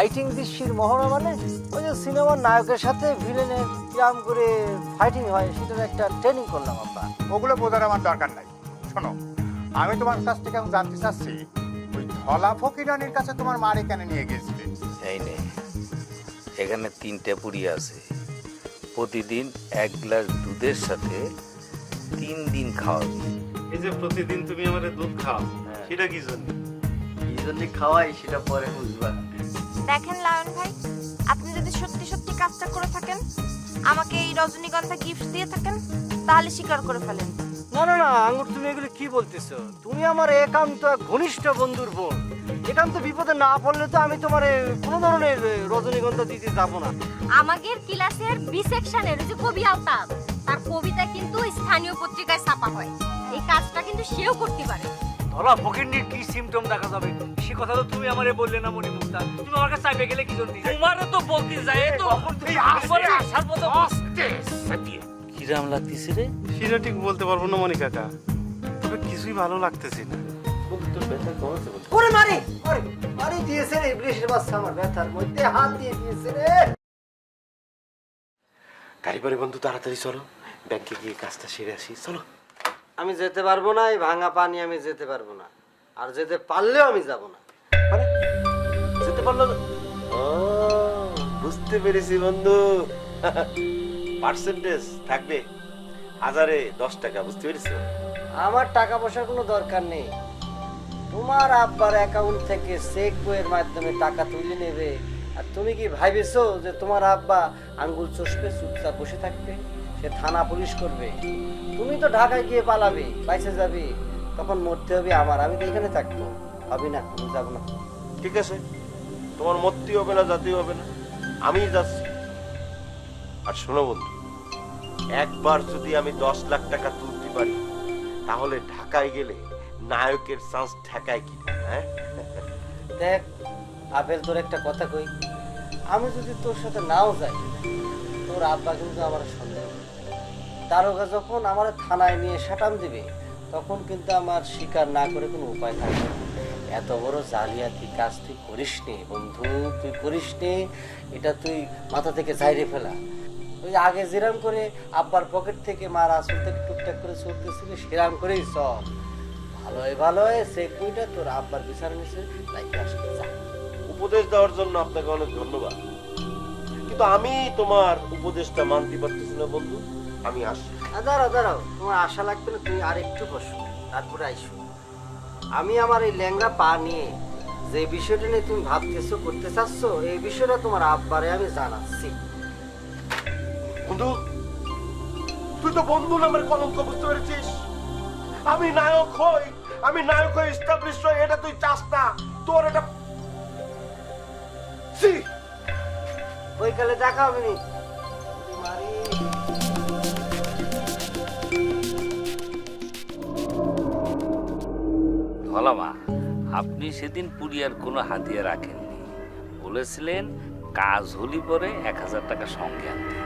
Fighting দৃশ্যের মহড়া মানে ওই যে সিনেমার নায়কের সাথে ভিলেনের কিরাম করে ফাইটিং হয় সেটার একটা ট্রেনিং করলাম আমরা। ওগুলো বোঝার আমার দরকার নাই। শোনো, আমি তোমার কাছ থেকে আমি জানতে চাচ্ছি ওই ধলা ফকিরানির কাছে তোমার মারে কেন নিয়ে গিয়েছিলে? এই নে, এখানে 3টে পুরি আছে। প্রতিদিন 1 গ্লাস দুধের সাথে 3 দিন খাওয়াবি। এই যে প্রতিদিন তুমি আমাদের দুধ খাও, সেটা কি জন্য? এই জন্য খাওয়াই সেটা পরে বুঝবা। দেখেন লায়ন ভাই, আপনি যদি সত্যি সত্যি কাজটা করে থাকেন, আমাকে এই রজনীগন্ধা গিফট দিয়ে থাকেন, তাহলে স্বীকার করে ফেলেন। না না না আঙ্গুর, তুমি এগুলো কি বলতেছো? তুমি আমার একান্ত ঘনিষ্ঠ বন্ধুর বোন। একান্ত বিপদে না পড়লে তো আমি তোমার কোনো ধরনের রজনীগন্ধা দিতে যাবো না। আমাদের ক্লাসের বি সেকশনের যে কবি আলতাফ, তার কবিতা কিন্তু স্থানীয় পত্রিকায় ছাপা হয়। এই কাজটা কিন্তু সেও করতে পারে। ধরা ফকিরনির কি সিমটম দেখা যাবে সে কথা তো তুমি আমারে বললে না মণিমুক্তা। তুমি আমার কাছে চাইবে গেলে কি জন্য? তোমারও তো বলতে যায় তো কখন তুমি আসলে আসার মতো আস্তে সাথিয়ে কিরাম লাগতেছে রে? সেটা ঠিক বলতে পারবো না মনি কাকা, তবে কিছুই ভালো লাগতেছে না। ওরে মারি ওরে মারি দিয়েছে রে, ইবলিশের বাচ্চা আমার ব্যথার মধ্যে হাত দিয়ে দিয়েছে রে। গাড়ি বাড়ি বন্ধু, তাড়াতাড়ি চলো, ব্যাংকে গিয়ে কাজটা সেরে আসি। চলো। আমি যেতে পারবো না, এই ভাঙা পানি আমি যেতে পারবো না, আর যেতে পারলেও আমি যাব না। মানে যেতে পারলো না? ও, বুঝতে পেরেছি বন্ধু। পার্সেন্টেজ থাকবে 1010 টাকা, বুঝতে পেরেছি। আমার টাকা পয়সার কোনো দরকার নেই। তোমার আব্বার অ্যাকাউন্ট থেকে চেক বইয়ের মাধ্যমে টাকা তুলে নেবে, আর তুমি কি ভাইবেছো যে তোমার আব্বা আঙ্গুল চষবে চুপচাপ বসে থাকবে? সে থানা পুলিশ করবে। তুমি তো ঢাকায় গিয়ে পালাবে, বাইসে যাবে, তখন মরতে হবে আমার। আমি তো এখানে থাকবো, হবে না, আমি যাবো না। ঠিক আছে, তোমার মরতেই হবে না, জাতীয় হবে না, আমি যাচ্ছি। আর শোনো বন্ধু, একবার যদি আমি 10 লাখ টাকা তুলতে পারি, তাহলে ঢাকায় গেলে নায়কের চান্স ঠেকায় কি? হ্যাঁ, দেখ আপেল, তোর একটা কথা কই, আমি যদি তোর সাথে নাও যাই, তোর আব্বা কিন্তু আমার সন্দেহ করবে। দারোগা যখন আমার থানায় নিয়ে সাটান দিবে, তখন কিন্তু আমার স্বীকার না করে কোনো উপায় থাকবে না। এত বড় জালিয়াতি কাজ তুই করিস নি বন্ধু, তুই করিস নি। এটা তুই মাথা থেকে ঝাইরে ফেলা। ওই আগে যেরাম করে আব্বার পকেট থেকে মার আসল থেকে টুকটাক করে চলতেছিল, সেরাম করেই চল। ভালোই ভালোই চেক বইটা তোর আব্বার বিচার নিচে লাইকে আসতে যা। উপদেশ দেওয়ার জন্য আপনাকে অনেক ধন্যবাদ, কিন্তু আমি তোমার উপদেশটা মানতে পারতেছি না বন্ধু। আমি আসি। দাঁড়াও দাঁড়াও, তোমার আশা লাগবে না, তুমি আর একটু বসো, তারপরে আইসো। আমি আমার এই ল্যাংড়া পা নিয়ে যে বিষয়টা নিয়ে তুমি ভাবতেছো, করতে চাচ্ছ, এই বিষয়টা তোমার আব্বারে আমি জানাচ্ছি। বন্ধু, তুই তো বন্ধু নামের কলঙ্ক, বুঝতে পেরেছিস? আমি নায়ক হই, আমি নায়ক হই, এস্টাবলিশ হই, এটা তুই চাস না। তোর এটা ওইকালে দেখা হবে নি। ধলামা, আপনি সেদিন পুরিয়ার কোনো হাতিয়ার রাখেননি। বলেছিলেন কাজ হলি পরে 1000 টাকা সঙ্গে আনতে।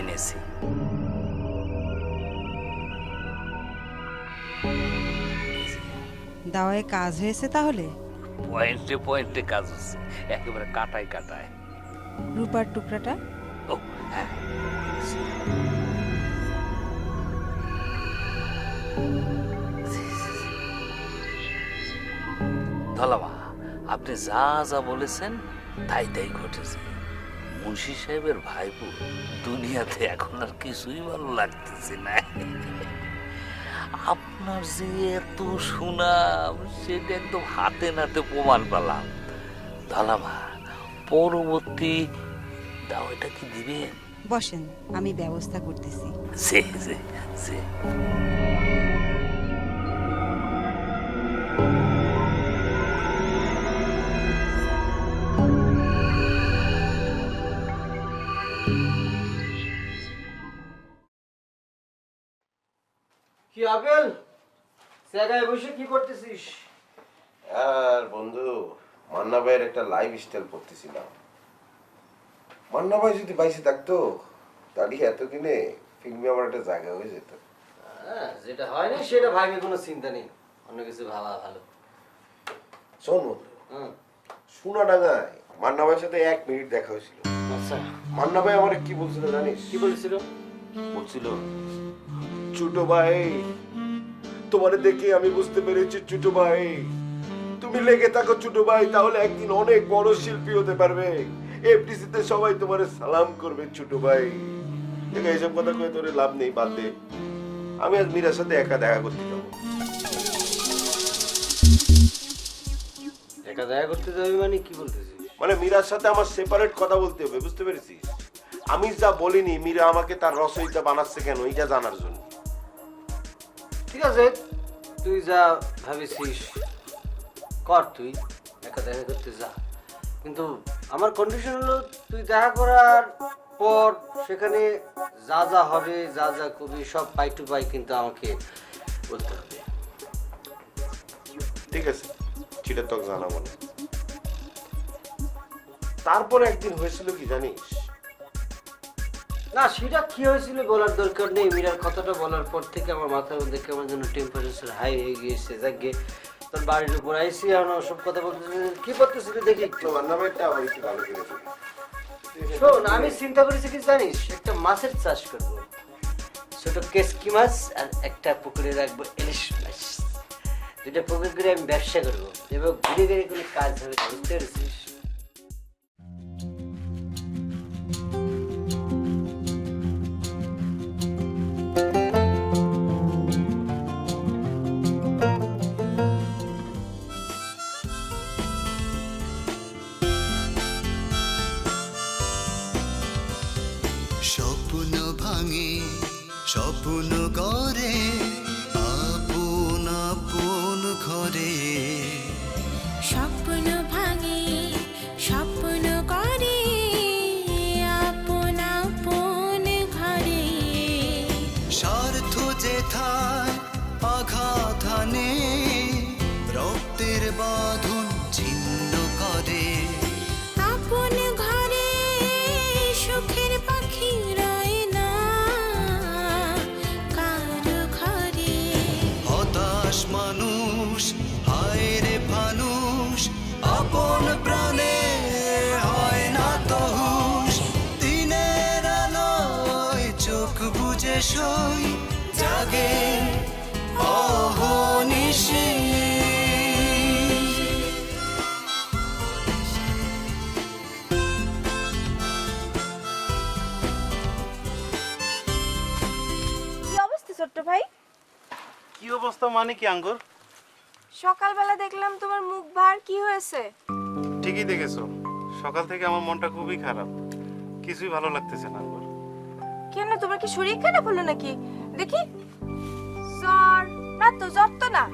এনেছি। দাওয়ায় কাজ হয়েছে তাহলে? পয়েন্টে পয়েন্টে কাজ হচ্ছে, একেবারে কাটায় কাটায়। রূপার টুকরাটা? ও হ্যাঁ, এনেছি। ধলামা, আপনি যা যা বলেছেন তাই তাই ঘটেছে। মুন্সি সাহেবের ভাইপো দুনিয়াতে এখন আর কিছুই ভালো লাগতেছে না। আপনার যে এত সুনাম, সেটা একদম হাতে নাতে প্রমাণ পেলাম। ধলামা, পরবর্তী দাওয়াটা কি দিবেন? বসেন, আমি ব্যবস্থা করতেছি। জি জি জি। কি আপেল, জায়গায় বসে কি করতেছিস? আর বন্ধু, মান্না ভাইয়ের একটা লাইফ স্টাইল করতেছিলাম। মান্না ভাই যদি বাইসে থাকতো, তাহলে এতদিনে ফিল্মে আমার একটা জায়গা হয়ে যেত। হ্যাঁ, যেটা হয় না সেটা ভাইবে কোনো চিন্তা নেই, অন্য কিছু ভাবা ভালো। শোন বন্ধু, সোনাডাঙ্গায় মান্না ভাইয়ের সাথে 1 মিনিট দেখা হয়েছিল। আচ্ছা, মান্না ভাই আমার কি বলছিল জানিস? কি বলছিল? বলছিল, ছোট ভাই তোমারে দেখে আমি বুঝতে পেরেছি ছোট ভাই, তুমি লেগে থাকো ছোট ভাই, তাহলে একদিন অনেক বড় শিল্পী হতে পারবে, এফডিসিতে সবাই তোমারে সালাম করবে ছোট ভাই। দেখো এইসব কথা কয়ে তোরে লাভ নেই, বাদ দে। আমি আজ মীরার সাথে একা দেখা করতে যাবো। একা দেখা করতে যাবি মানে কি বলতেছিস? মানে মীরার সাথে আমার সেপারেট কথা বলতে হবে, বুঝতে পেরেছিস? আমি যা বলিনি মীরা আমাকে তার রসইটা বানাচ্ছে কেন এটা জানার জন্য। ঠিক আছে, তুই যা ভাবিছিস কর, তুই একা দেখা করতে যা, কিন্তু আমার কন্ডিশন হলো তুই দেখা করার পর সেখানে যা যা হবে, যা যা করবি সব পাই টু পাই কিন্তু আমাকে বলতে হবে। ঠিক আছে, সেটা তোকে জানাবো না। তারপর একদিন হয়েছিল কি জানিস? না, সেটা কি হয়েছিল বলার দরকার নেই। মীরার কথাটা বলার পর থেকে আমার মাথার মধ্যে কেমন যেন টেম্পারেচার হাই হয়ে গিয়েছে। যাকে তোর বাড়ির উপর আইসি এখন সব কথা বলতেছি, কি করতেছিল দেখি একটু। মান্না ভাইটা আবার একটু ভালো করে বলি। শোন, আমি চিন্তা করেছি কি জানিস, একটা মাছের চাষ করবো, ছোট কেসকি মাছ, আর একটা পুকুরে রাখবো ইলিশ মাছ। দুইটা পুকুর করে আমি ব্যবসা করবো এবং ঘুরে ঘুরে কোনো কাজ হবে, বুঝতে পেরেছিস? স্বপ্ন ভাঙে স্বপ্ন করে আপন আপন ঘরে, স্বপ্ন ভাঙে স্বপ্ন করে আপন আপন ঘরে, স্বার্থ যেথায় আঘাত হানে রক্তের বাঁধন ছিন্ন করে, আপন ঘরে সুখের পাখি রয় না কারো ঘরে। হতাশ মানুষ হায় রে ফানুষ, আপন প্রাণে হয় না তো হুঁশ, দিনের আলোয় চোখ বুজে সই জাগে অহনিশি। কি অবস্থা ছোট্ট ভাই? কি অবস্থা মানে কি আঙ্গুর? সকালবেলা দেখলাম তোমার মুখ ভার, কি হয়েছে? ঠিকই দেখেছো, সকাল থেকে আমার মনটা খুবই খারাপ, কিছুই ভালো লাগতেছে না আঙ্গুর। কেন, তোমার কি শরীর খারাপ হলো নাকি? দেখি। জ্বর? না তো, জ্বর তো না।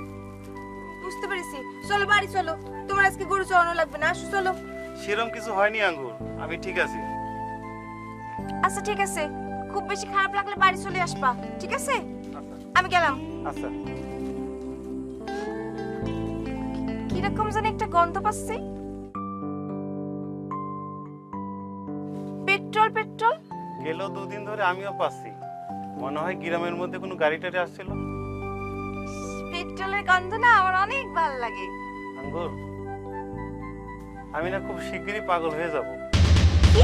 বুঝতে পেরেছি, চলো বাড়ি চলো, তোমার আজকে গরু চড়ানো লাগবে না, আসো চলো। সেরকম কিছু হয়নি আঙ্গুর, আমি ঠিক আছি। আচ্ছা ঠিক আছে, খুব বেশি খারাপ লাগলে বাড়ি চলে আসবা, ঠিক আছে? আমি গেলাম। আচ্ছা। কিরকম জানি একটা গন্ধ পাচ্ছি, পেট্রোল পেট্রোল। গেল 2 দিন ধরে আমিও পাচ্ছি, মনে হয় গ্রামের মধ্যে কোনো গাড়ি টাড়ি আসছিল। পেট্রোলের গন্ধ না আমার অনেক ভালো লাগে। আঙ্গুর, আমি না খুব শিগগিরই পাগল হয়ে যাব। কি?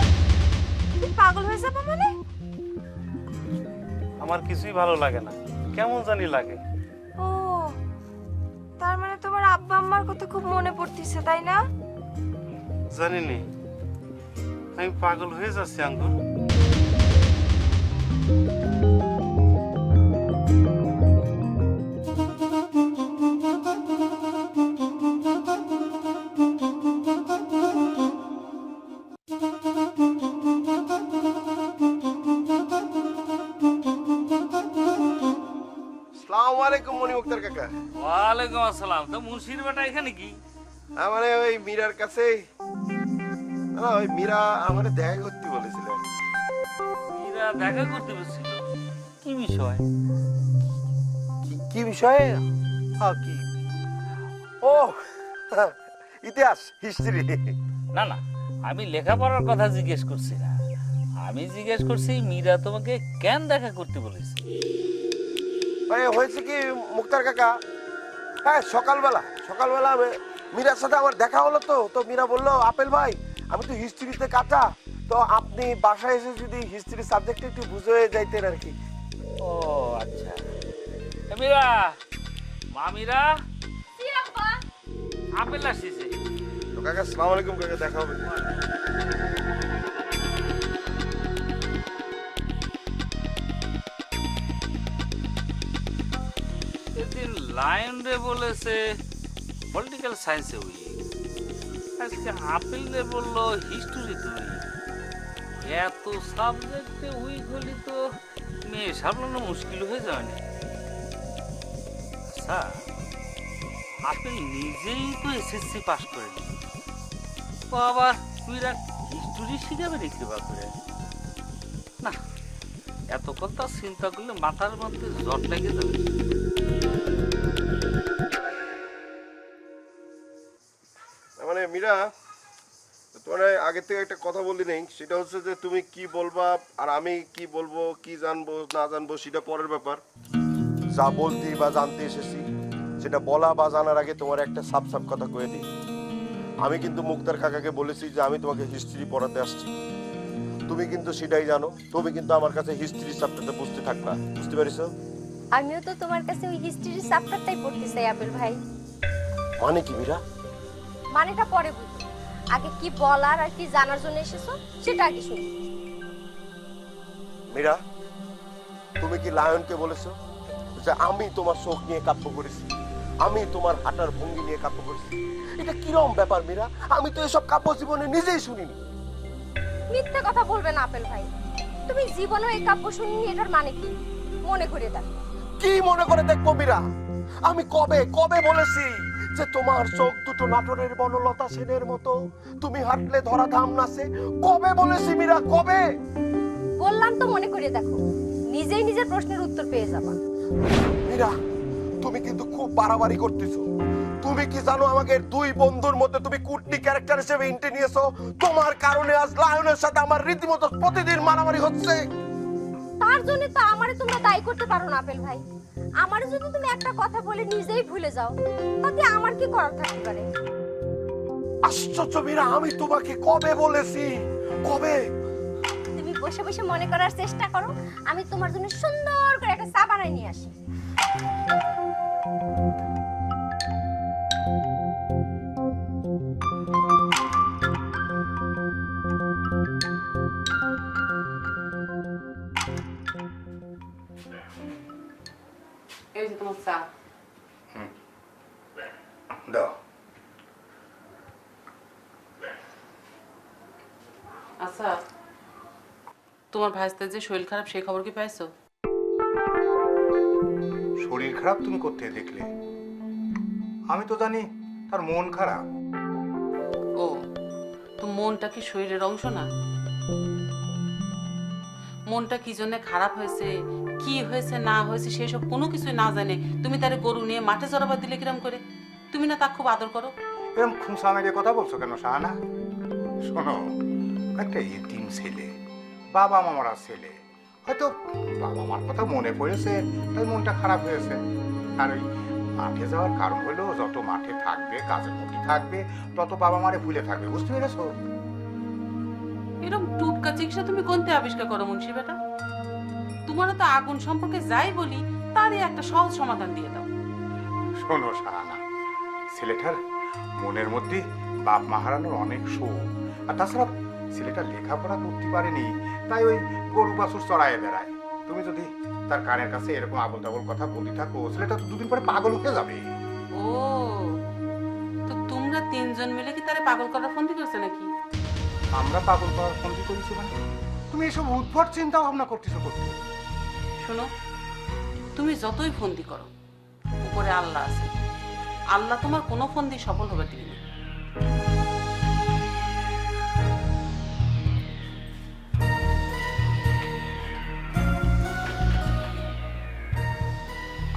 তুমি পাগল হয়ে যাবে মানে? আমার কিছুই ভালো লাগে না, কেমন জানি লাগে। ও, তার মানে তোমার আব্বা আম্মার কথা খুব মনে পড়তিছে, তাই না? জানি নে, আমি পাগল হয়ে যাচ্ছি আঙ্গুর। আসসালামু আলাইকুম মনি মুক্তার কাকা। ওয়ালাইকুম আসসালাম। তো মুন্সির বেটা এখানে কি? মানে ওই মীরার কাছে, না ওই মীরা আমারে দেখা করতে বলেছিল। মীরা দেখা করতে বলছিল? কি বিষয়? কি বিষয়ে? কি? ও ইতিহাস, হিস্ট্রি। না না, আমি লেখাপড়ার কথা জিজ্ঞেস করছি না, আমি জিজ্ঞেস করছি মীরা তোমাকে কেন দেখা করতে বলেছে। মানে হয়েছে কি মুক্তার কাকা, হ্যাঁ সকালবেলা মীরার সাথে আমার দেখা হলো। তো মীরা বললো, আপেল ভাই আমি তো হিস্ট্রিতে কাটা, তো আপনি বাসায় এসে যদি হিস্ট্রি সাবজেক্টটা একটু বুঝে যাইতেন আর কি। ও আচ্ছা। মীরা, মামিরা, কি আব্বা? আপেল আসছে। তো কাকা আসসালামু আলাইকুম, কাকা দেখা হবে। এদিন লায়ন রে বলেছে পলিটিক্যাল সায়েন্সে উই, আজকে আপেল রে বললো হিস্টোরি তুই। এত সাবজেক্টে উইক হলি তো মেয়ে সামলানো মুশকিল হয়ে যাবে না। আচ্ছা, আপেল নিজেই তো এসএসসি পাস করেনি, তো আবার তুইরা হিস্টোরি শিখাবে দেখতে পা করে না। এত কথা চিন্তা করলে মাথার মধ্যে জট লেগে যাবে। মানে মীরা, তোমার আগে থেকে একটা কথা বলি নেই, সেটা হচ্ছে যে তুমি কি বলবা আর আমি কি বলবো, কি জানবো না জানবো সেটা পরের ব্যাপার। যা বলতে বা জানতে এসেছি সেটা বলা বা জানার আগে তোমার একটা সাপ সাপ কথা কয়ে দিই। আমি কিন্তু মুক্তার কাকাকে বলেছি যে আমি তোমাকে হিস্ট্রি পড়াতে আসছি। তুমি কিন্তু সেটাই জানো, তুমি কিন্তু আমার কাছে হিস্ট্রি চ্যাপ্টারটা বুঝতে থাকবা, বুঝতে পারিছো? আমিও তো তোমার কাছে ওই হিস্ট্রির চ্যাপ্টারটাই পড়তে চাই আপেল ভাই। মানে কি মীরা? মানেটা পরে বুঝো, আগে কি বলার আর কি জানার জন্য এসেছো সেটা আগে শুনি। মীরা, তুমি কি লায়নকে বলেছো যে আমি তোমার চোখ নিয়ে কাব্য করেছি, আমি তোমার হাঁটার ভঙ্গি নিয়ে কাব্য করেছি? এটা কিরকম ব্যাপার মীরা? আমি তো এসব কাব্য জীবনে নিজেই শুনিনি। মিথ্যে কথা বলবে না আপেল ভাই, তুমি জীবনেও এই কাব্য শুনিনি, এটার মানে কি মনে করে দেখো। কি মনে করে দেখবো মীরা? আমি কবে কবে বলেছি যে তোমার চোখ দুটো নাটোরের বনলতা সেনের মতো, তুমি হাঁটলে ধরা ধাম নাচে? কবে বলেছি মীরা, কবে? বললাম তো মনে করে দেখো, নিজেই নিজের প্রশ্নের উত্তর পেয়ে যাবা। মীরা, তুমি কিন্তু খুব বাড়াবাড়ি করতেছো। তুমি কি জানো আমাকে দুই বন্ধুর মধ্যে তুমি কুটনি ক্যারেক্টার হিসেবে ইন্টে নিয়েছো? তোমার কারণে আজ লায়নের সাথে আমার রীতিমতো প্রতিদিন মারামারি হচ্ছে। তার জন্য তো আমারে তোমরা দায়ী করতে পারো না আপেল ভাই। আমারে যদি তুমি একটা কথা বলে নিজেই ভুলে যাও, তাতে আমার কি করার থাকতে পারে? আশ্চর্য মীরা, আমি তোমাকে কবে বলেছি, কবে? তুমি বসে বসে মনে করার চেষ্টা করো, আমি তোমার জন্য সুন্দর করে একটা চা বানাই নিয়ে আসি। এই যে তোমার চা। দাও। আচ্ছা, তোমার ভাইস্তার যে শরীর খারাপ সেই খবর কি পাইছো? শরীর খারাপ তুমি কোথায় দেখলে? আমি তো জানি তার মন খারাপ। ও, তো মনটা কি শরীরের অংশ না? মনটা কি জন্য খারাপ হয়েছে, কি হয়েছে না হয়েছে সেসব কোনো কিছুই না জানে তুমি তারে গরু নিয়ে মাঠে চড়াবার দিলে কিরম করে? তুমি না তা খুব আদর করো? এরকম খুঁসা মেরে কথা বলছো কেন শাহানা? শোনো, একটা এতিম ছেলে, বাবা মামারা ছেলে, হয়তো বাবা মার কথা মনে পড়েছে তাই মনটা খারাপ হয়েছে। আর ওই মাঠে যাওয়ার কারণ হলো যত মাঠে থাকবে, কাজের মধ্যে থাকবে, তত বাবা মারে ভুলে থাকবে, বুঝতে পেরেছো? এরকম টুটকা চিকিৎসা তুমি কোনতে আবিষ্কার করো মুন্সি বেটা? তোমার তো আগুন সম্পর্কে যাই বলি তারই একটা সহজ সমাধান দিয়ে দাও। শোনো শাহানা, ছেলেটার মনের মধ্যে বাপ মা হারানোর অনেক শোক, আর তাছাড়া ছেলেটা লেখাপড়া করতে পারেনি, তাই ওই গরু বাছুর চড়ায় বেড়ায়। তুমি যদি তার কানের কাছে এরকম আবল তাবল কথা বলতে থাকো, ছেলেটা তো দুদিন পরে পাগল হয়ে যাবে। ও, তো তোমরা তিনজন মিলে কি তারে পাগল করার ফন্দি করছো নাকি? আমরা পাগল করার ফন্দি করেছি মানে? তুমি এসব উদ্ভট চিন্তা ভাবনা করতেছো করতে? শোনো, তুমি যতই ফন্দি করো, উপরে আল্লাহ আছে, আল্লাহ তোমার কোনো ফন্দি সফল হবে দিবে না।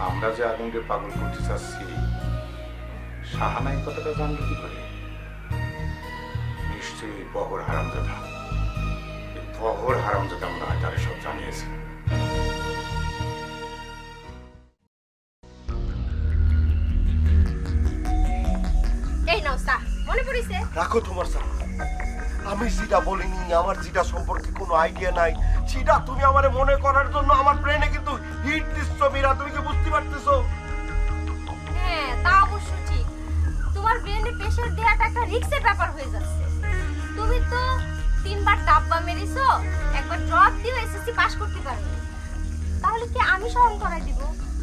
আমরা যে আগুনকে পাগল করতে চাচ্ছি, শাহানা এই কথাটা জানলো কি করে? নিশ্চয়ই বহর হারামজাদা, বহর হারামজাদা মনে হয় তারা সব জানিয়েছে। এই নাও চা, মনে পড়িছে? রাখো তোমার চা, আমি যেটা বলিনি, আমার যেটা সম্পর্কে কোনো আইডিয়া নাই, সেটা তুমি আমারে মনে করার জন্য আমার ব্রেনে কিন্তু হিট দিচ্ছ মীরা। তুমি কি বুঝতে পারতেছো? হ্যাঁ তা অবশ্য ঠিক, তোমার ব্রেনে প্রেসার দেওয়াটা একটা রিস্কের ব্যাপার হয়ে যাচ্ছে। তুমি তো 3 বার ডাব্বা মেরেছো, একবার ড্রপ দিয়ে এসএসসি পাস করতে পারবে, তাহলে কি আমি সহন করাই দিব?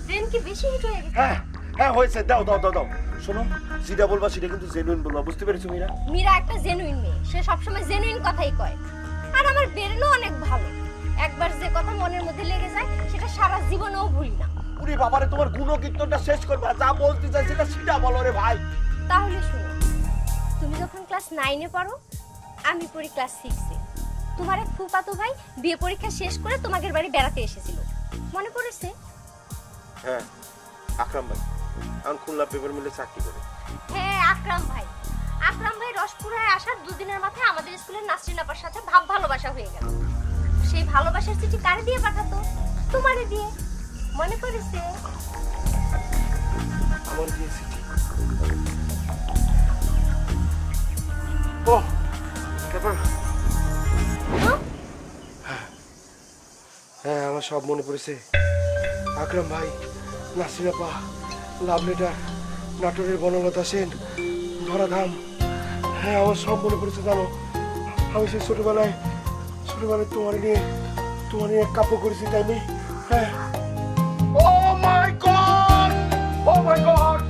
ব্রেন কি বেশি হিট হয়ে গেছে? হ্যাঁ হ্যাঁ হয়েছে, দাও দাও দাও দাও। শোনো, যেটা বলবা সেটা কিন্তু জেনুইন বলবা, বুঝতে পেরেছো মীরা? মীরা একটা জেনুইন মেয়ে, সে সবসময় জেনুইন কথাই কয়। আর আমার ব্রেনও অনেক ভালো, একবার যে কথা মনের মধ্যে লেগে যায় সেটা সারা জীবনেও ভুলি না। উনি বাবারে তোমার গুণকীর্তনটা শেষ করবা, যা বলতে চাই সেটা বলো রে ভাই। তাহলে শোনো, তুমি যখন ক্লাস 9-এ পড়ো, আমি পড়ি ক্লাস 6-এ। তোমার এক ফুফাতো ভাই বিয়ে পরীক্ষা শেষ করে তোমাদের বাড়ি বেড়াতে এসেছিল, মনে পড়েছে? হ্যাঁ, আকরাম ভাই এখন খুলনা পেপার মিলে চাকরি করে। হ্যাঁ আকরাম ভাই। আকরাম ভাই রসপুরায় আসার 2 দিনের মাথায় আমাদের স্কুলের নাসরিন আপার সাথে ভাব ভালোবাসা হয়ে গেল। সেই ভালোবাসার চিঠি কারে দিয়ে পাঠাতো? তোমারে দিয়ে, মনে পড়েছে? আমার দিয়ে চিঠি? ও তারপর হ্যাঁ, আমার সব মনে পড়েছে। আকরাম ভাই, নাসরিন আপা, লাভ লেটার, নাটোরের বনলতা সেন, ধরাধাম, হ্যাঁ আমার সব মনে পড়েছে। জানো, আমি সেই ছোটবেলায় তোমার নিয়ে কাব্য করেছি, তাই নি? হ্যাঁ। ও মাই গড, ও মাই গড।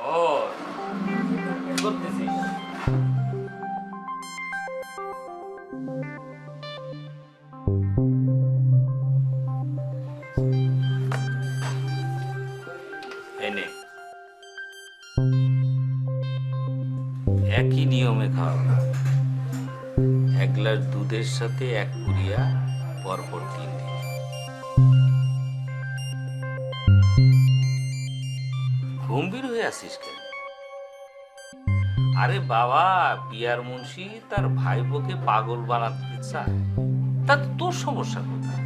ও কি করতেছিস? এনে একই নিয়মে খাওয়া, 1 গ্লাস দুধের সাথে 1 পুরিয়া পরপর 3 দিন। গম্ভীর হয়ে আসিস কেন? আরে বাবা, পিয়ার মুন্সি তার ভাইপোকে পাগল বানাতে চায়, তা তোর সমস্যা কোথায়?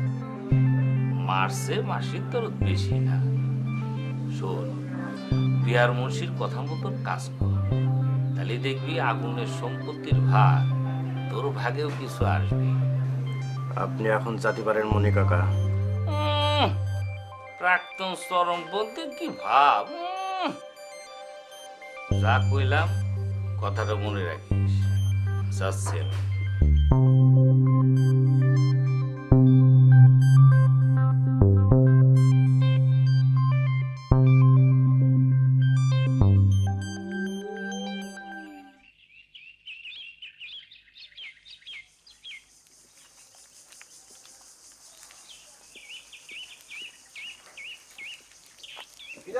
মার্সে মাসির তোর বেশি না। শোন, পিয়ার মুন্সির কথা মতন কাজ কর, তাহলে দেখবি আগুনের সম্পত্তির ভাগ তোর ভাগেও কিছু আসবে। আপনি এখন জাতি পারেন মনি কাকা। প্রাক্তন চরম বলতে কি ভাব? যা কইলাম কথাটা মনে রাখিস। যাচ্ছে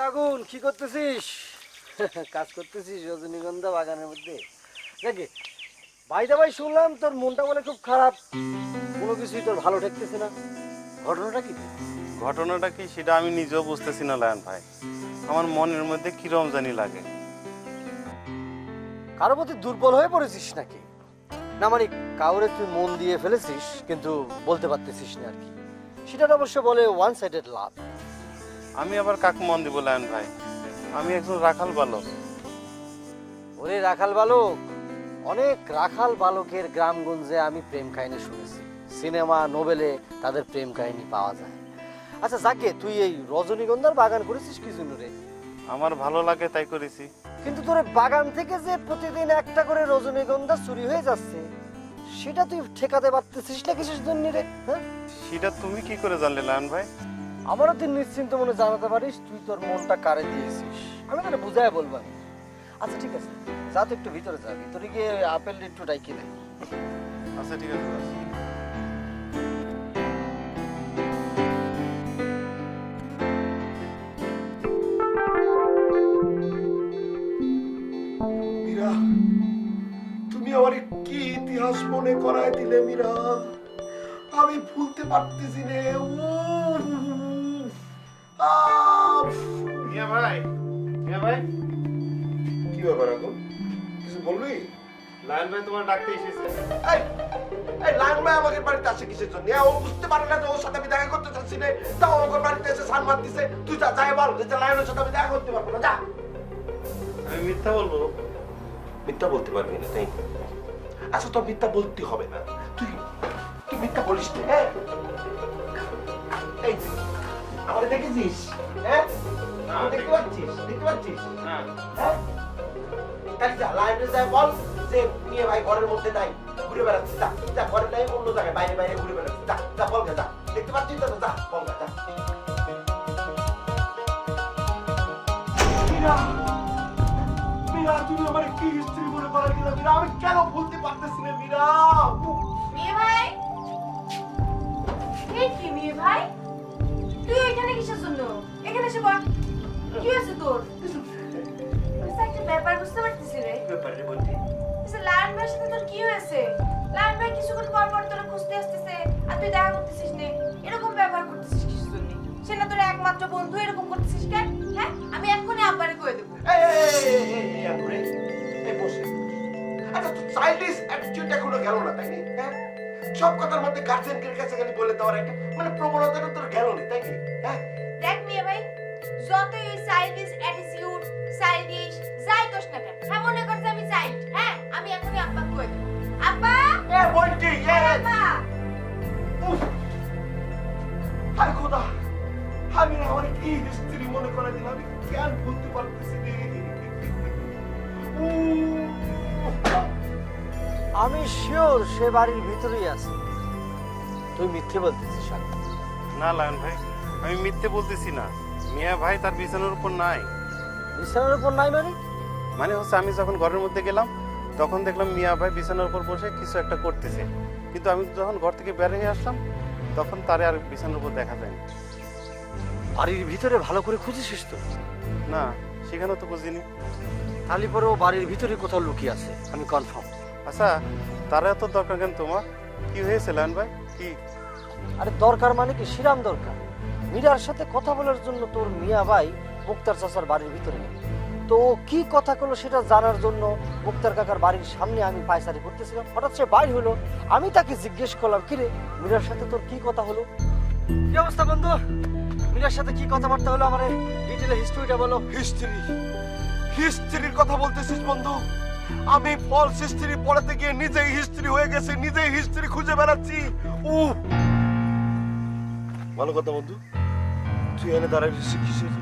আগুন, কি করতেছিস? কাজ করতেছিস রজনীগন্ধা বাগানের মধ্যে? দেখে ভাই দা ভাই, শুনলাম তোর মনটা বলে খুব খারাপ, কোনো কিছুই তোর ভালো ঠেকতেছে না। ঘটনাটা কি? ঘটনাটা কি সেটা আমি নিজেও বুঝতেছি না লায়ন ভাই, আমার মনের মধ্যে কিরম জানি লাগে। কারোর প্রতি দুর্বল হয়ে পড়েছিস নাকি? না মানে কাউরে তুই মন দিয়ে ফেলেছিস কিন্তু বলতে পারতেছিস না আর কি। সেটা অবশ্য বলে ওয়ান সাইডেড লাভ। আমি আবার কাকে মন দিব লায়ন ভাই? আমি একজন রাখাল বালক। ওরে রাখাল বালক, অনেক রাখাল বালকের গ্রামগঞ্জে আমি প্রেম কাহিনী শুনেছি, সিনেমা নোবেলে তাদের প্রেম কাহিনী পাওয়া যায়। আচ্ছা যাকে, তুই এই রজনীগন্ধার বাগান করেছিস কি জন্য রে? আমার ভালো লাগে তাই করেছি। কিন্তু তোর বাগান থেকে যে প্রতিদিন একটা করে রজনীগন্ধা চুরি হয়ে যাচ্ছে, সেটা তুই ঠেকাতে পারতেছিস না কিসের জন্য রে? হ্যাঁ, সেটা তুমি কি করে জানলে লায়ন ভাই? আমারও তুই নিশ্চিন্ত মনে জানাতে পারিস তুই তোর মনটা কারে দিয়েছিস, আমি তোকে বুঝাই বলবো। আচ্ছা ঠিক আছে, যা তো একটু ভিতরে যা, ভিতরে গিয়ে আপেল একটু ডাইকে দে। আচ্ছা ঠিক আছে। মনে করায় দিলে মীরা, আমি ভুলতে পারতেছি রে। মিয়া ভাই, মিয়া ভাই, কি ব্যাপার এখন, কিছু বলবি? লায়ন ভাই তোমার ডাকতে এসেছে। এই এই লায়ন ভাই আমাদের বাড়িতে আসে কিসের জন্য? ও বুঝতে পারে না যে ওর সাথে আমি দেখা করতে চাচ্ছি না, তাও আমাদের বাড়িতে এসে সান মার দিছে। তুই যা, যাই বল যে লায়নের সাথে আমি দেখা করতে পারবো না, যা। আমি মিথ্যা বলবো? মিথ্যা বলতে পারবি না তাই? আচ্ছা তোর মিথ্যা বলতে হবে না, তুই তুই মিথ্যা বলিস না। হ্যাঁ এই আমাদের দেখেছিস? হ্যাঁ দেখতে পাচ্ছিস? দেখতে পাচ্ছিস? হ্যাঁ তাহলে যা লাইনে যা বল যে মেয়ে ভাই ঘরের মধ্যে নাই, ঘুরে বেড়াচ্ছি। যা যা, ঘরে নাই, অন্য জায়গায় বাইরে বাইরে ঘুরে বেড়াচ্ছি। যা যা, বল যা, দেখতে পাচ্ছিস তো? যা বল যা। মীরা, তুমি আমার কি হিস্ট্রি মনে করার গেলে মীরা, আমি কেন ভুলতে পারতেছি না মীরা? মেয়ে ভাই, এই কি মেয়ে ভাই, তুই এখানে কিসের জন্য? এখানে এসে বল, কি হয়েছে তোর? একটা ব্যাপার বুঝতে পারতেছি রে। ব্যাপারে বলতে লায়ন ভাইয়ের সাথে তোর কি হয়েছে? লায়ন ভাই কিছুক্ষণ পর পর তোরা খুঁজতে আসতেছে আর তুই দেখা করতেছিস না, এরকম ব্যবহার করতেছিস কিসের জন্য? সে না তোর একমাত্র বন্ধু, এরকম করতেছিস কেন? হ্যাঁ, আমি এক্ষুনি আব্বারে কয়ে দেবো। আচ্ছা তো চাইল্ডিশ অ্যাটিটিউড এখনো গেল না তাই না? হ্যাঁ সব কথার মধ্যে গার্জেনকে কাছে গেলে বলে দেওয়ার একটা মানে প্রবণতাটা তোর গেল না তাই না? হ্যাঁ দেখ মেয়ে ভাই, যতই এই চাইল্ডিশ অ্যাটিটিউড, চাইল্ডিশ যাই দোষ না কেন, হ্যাঁ মনে কর যে আমি চাইল্ড, হ্যাঁ আমি এখনই আব্বাকে কয়ে দেবো। আব্বা, এ বলটি আব্বা, হায় খোদা, আমি না আমার কি হিস্ট্রি মনে করে দিলাম, আমি কেন বলতে পারতেছি না? আমি শিওর সে বাড়ির ভিতরেই আছে। তুই মিথ্যে বলতেছিস। না লায়ন ভাই, আমি মিথ্যে বলতেছি না। মিয়া ভাই তার বিছানার উপর নাই। বিছানার উপর নাই মানে? মানে হচ্ছে আমি যখন ঘরের মধ্যে গেলাম তখন দেখলাম মিয়া ভাই বিছানার উপর বসে কিছু একটা করতেছে, কিন্তু আমি যখন ঘর থেকে বের হয়ে আসলাম তখন তারে আর বিছানার উপর দেখা যায়নি। বাড়ির ভিতরে ভালো করে খুঁজেছিস তো? না, সেখানেও তো বুঝিনি। তাহলে পরে ও বাড়ির ভিতরে কোথাও লুকিয়ে আছে, আমি কনফার্ম। আচ্ছা, তারা এত দরকার কেন তোমার? কি হয়েছে লায়ন ভাই? কি? আরে দরকার মানে কি, শিরাম দরকার। মীরার সাথে কথা বলার জন্য তোর মিয়া ভাই মুক্তার চাচার বাড়ির ভিতরে গেল। তো কি কথা করলো সেটা জানার জন্য মুক্তার কাকার বাড়ির সামনে আমি পায়চারি করতেছিলাম, হঠাৎ সে বাইর হলো। আমি তাকে জিজ্ঞেস করলাম, কিরে মীরার সাথে তোর কি কথা হলো? কি অবস্থা বন্ধু? মীরার সাথে কি কথাবার্তা হলো, আমার ডিটেইলে হিস্ট্রিটা বলো। হিস্ট্রির কথা বলতেছিস বন্ধু? আমি ফলস হিস্ট্রি পড়াতে গিয়ে নিজেই হিস্ট্রি হয়ে গেছে, নিজেই হিস্ট্রি খুঁজে বেড়াচ্ছি। ভালো কথা বন্ধু, তুই এনে দাঁড়ায় কিসের?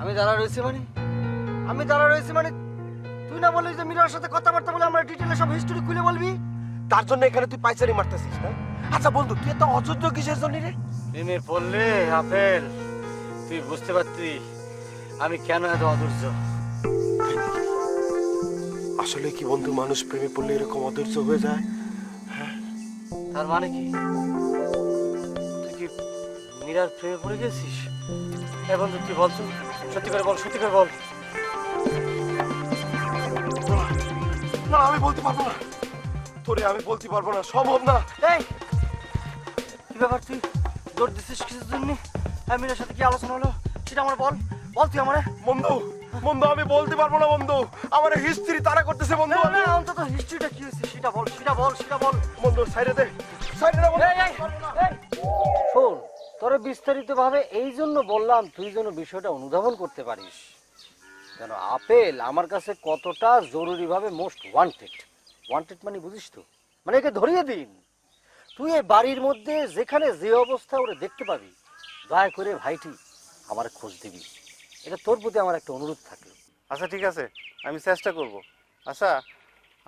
আমি দাঁড়া রয়েছি মানে? আমি দাঁড়া রয়েছি মানে তুই না বললি যে মীরার সাথে কথাবার্তা বলে আমার ডিটেইলে সব হিস্ট্রি খুলে বলবি? তার জন্য এখানে তুই পাইচারি মারতেছিস না? আচ্ছা বন্ধু, তুই এত অযোগ্য কিসের জন্য রে? প্রেমে পড়লে আপেল, তুই বুঝতে পারতি আমি কেন এত অধৈর্য। আসলে কি বন্ধু, মানুষ প্রেমে পড়লে এরকম অধৈর্য হয়ে যায়? তার মানে কি তুই কি মীরার প্রেমে পড়ে গেছিস? হ্যাঁ বন্ধু, তুই বলছো, সত্যি করে বল, সত্যি করে বল। না আমি বলতে পারবো না, তোরে আমি বলতে পারবো না, সম্ভব না। এই কি ব্যাপার, তুই দৌড় দিচ্ছিস কিছুর জন্য? হ্যাঁ মীরার সাথে কি আলোচনা হলো সেটা আমার বল, বল তুই আমারে। বন্ধু বন্ধু আমি বলতে পারবো না বন্ধু, আমার হিস্ট্রি তারা করতেছে বন্ধু। অন্তত হিস্ট্রিটা কি হয়েছে সেটা বল, সেটা বল, সেটা বল বন্ধু। সাইডে দে, সাইডে দে বন্ধু। শোন, তোরে বিস্তারিত ভাবে এই জন্য বললাম তুই যেন বিষয়টা অনুধাবন করতে পারিস। কেন আপেল আমার কাছে কতটা জরুরি ভাবে মোস্ট ওয়ান্টেড। ওয়ান্টেড মানে বুঝিস তো, মানে একে ধরিয়ে দিন। তুই এই বাড়ির মধ্যে যেখানে যে অবস্থা ওরে দেখতে পাবি, দয়া করে ভাইটি আমার খোঁজ দিবি। এটা তোর প্রতি আমার একটা অনুরোধ থাকলো। আচ্ছা ঠিক আছে, আমি চেষ্টা করব। আচ্ছা,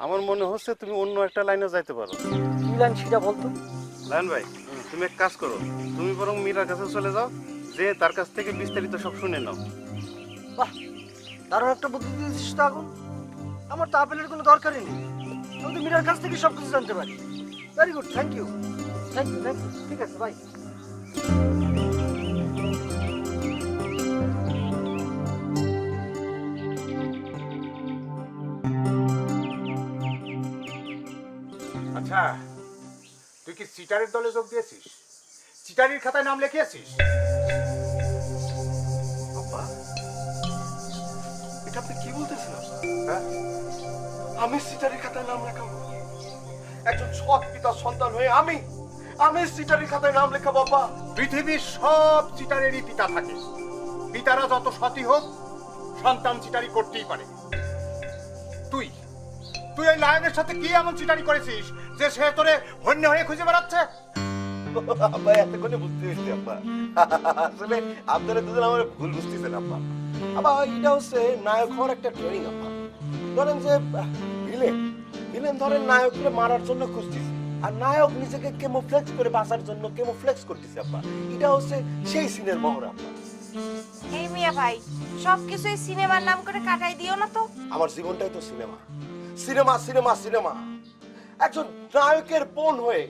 আমার মনে হচ্ছে তুমি অন্য একটা লাইনে যাইতে পারো। কি লাইন সেটা বলতো? লায়ন ভাই, তুমি এক কাজ করো, তুমি বরং মীরার কাছে চলে যাও, যে তার কাছ থেকে বিস্তারিত সব শুনে নাও। বাহ, দারুণ একটা বুদ্ধি দিয়েছিস তো এখন। আমার তো আপেলের কোনো দরকারই নেই, আমি তো মীরার কাছ থেকে সব কিছু জানতে পারি। Very good, thank you, thank you, thank you. ঠিক আছে, বাই। আচ্ছা, তুই কি সিটারের দলে যোগ দিয়েছিস? সিটারির খাতায় নাম লিখিয়েছিস? আব্বা, এটা আপনি কি বলতেছেন আব্বা? হ্যাঁ? আমি সিটারির খাতায় নাম লেখাবো? একজন সৎ পিতার সন্তান হয়ে আমি সিটারির খাতায় নাম লেখাবো আব্বা? পৃথিবীর সব চিটারেরই পিতা থাকে। পিতারা যত সতী হোক, সন্তান চিটারি করতেই পারে। তুই তুই এই লায়নের সাথে কি এমন চিটারি করেছিস যে সে তোরে হন্য হয়ে খুঁজে বেড়াচ্ছে? আব্বা এতক্ষণে বুঝতে পেরেছি আব্বা। আসলে আপনারা দুজন আমার ভুল বুঝতেছেন আব্বা। আব্বা এটা হচ্ছে নায়ক হওয়ার একটা ট্রেনিং আব্বা। ধরেন যে ভিলেন ধরেন নায়ককে মারার জন্য খুঁজতেছে, আর নায়ক নিজেকে কেমোফ্লেক্স করে বাঁচার জন্য কেমোফ্লেক্স করতেছে আব্বা। এটা হচ্ছে সেই সিনের মহর আব্বা। এই মিয়া ভাই সবকিছু এই সিনেমার নাম করে কাটাই দিও না তো। আমার জীবনটাই তো সিনেমা, সিনেমা, সিনেমা, সিনেমা। একজন নায়কের বোন হয়ে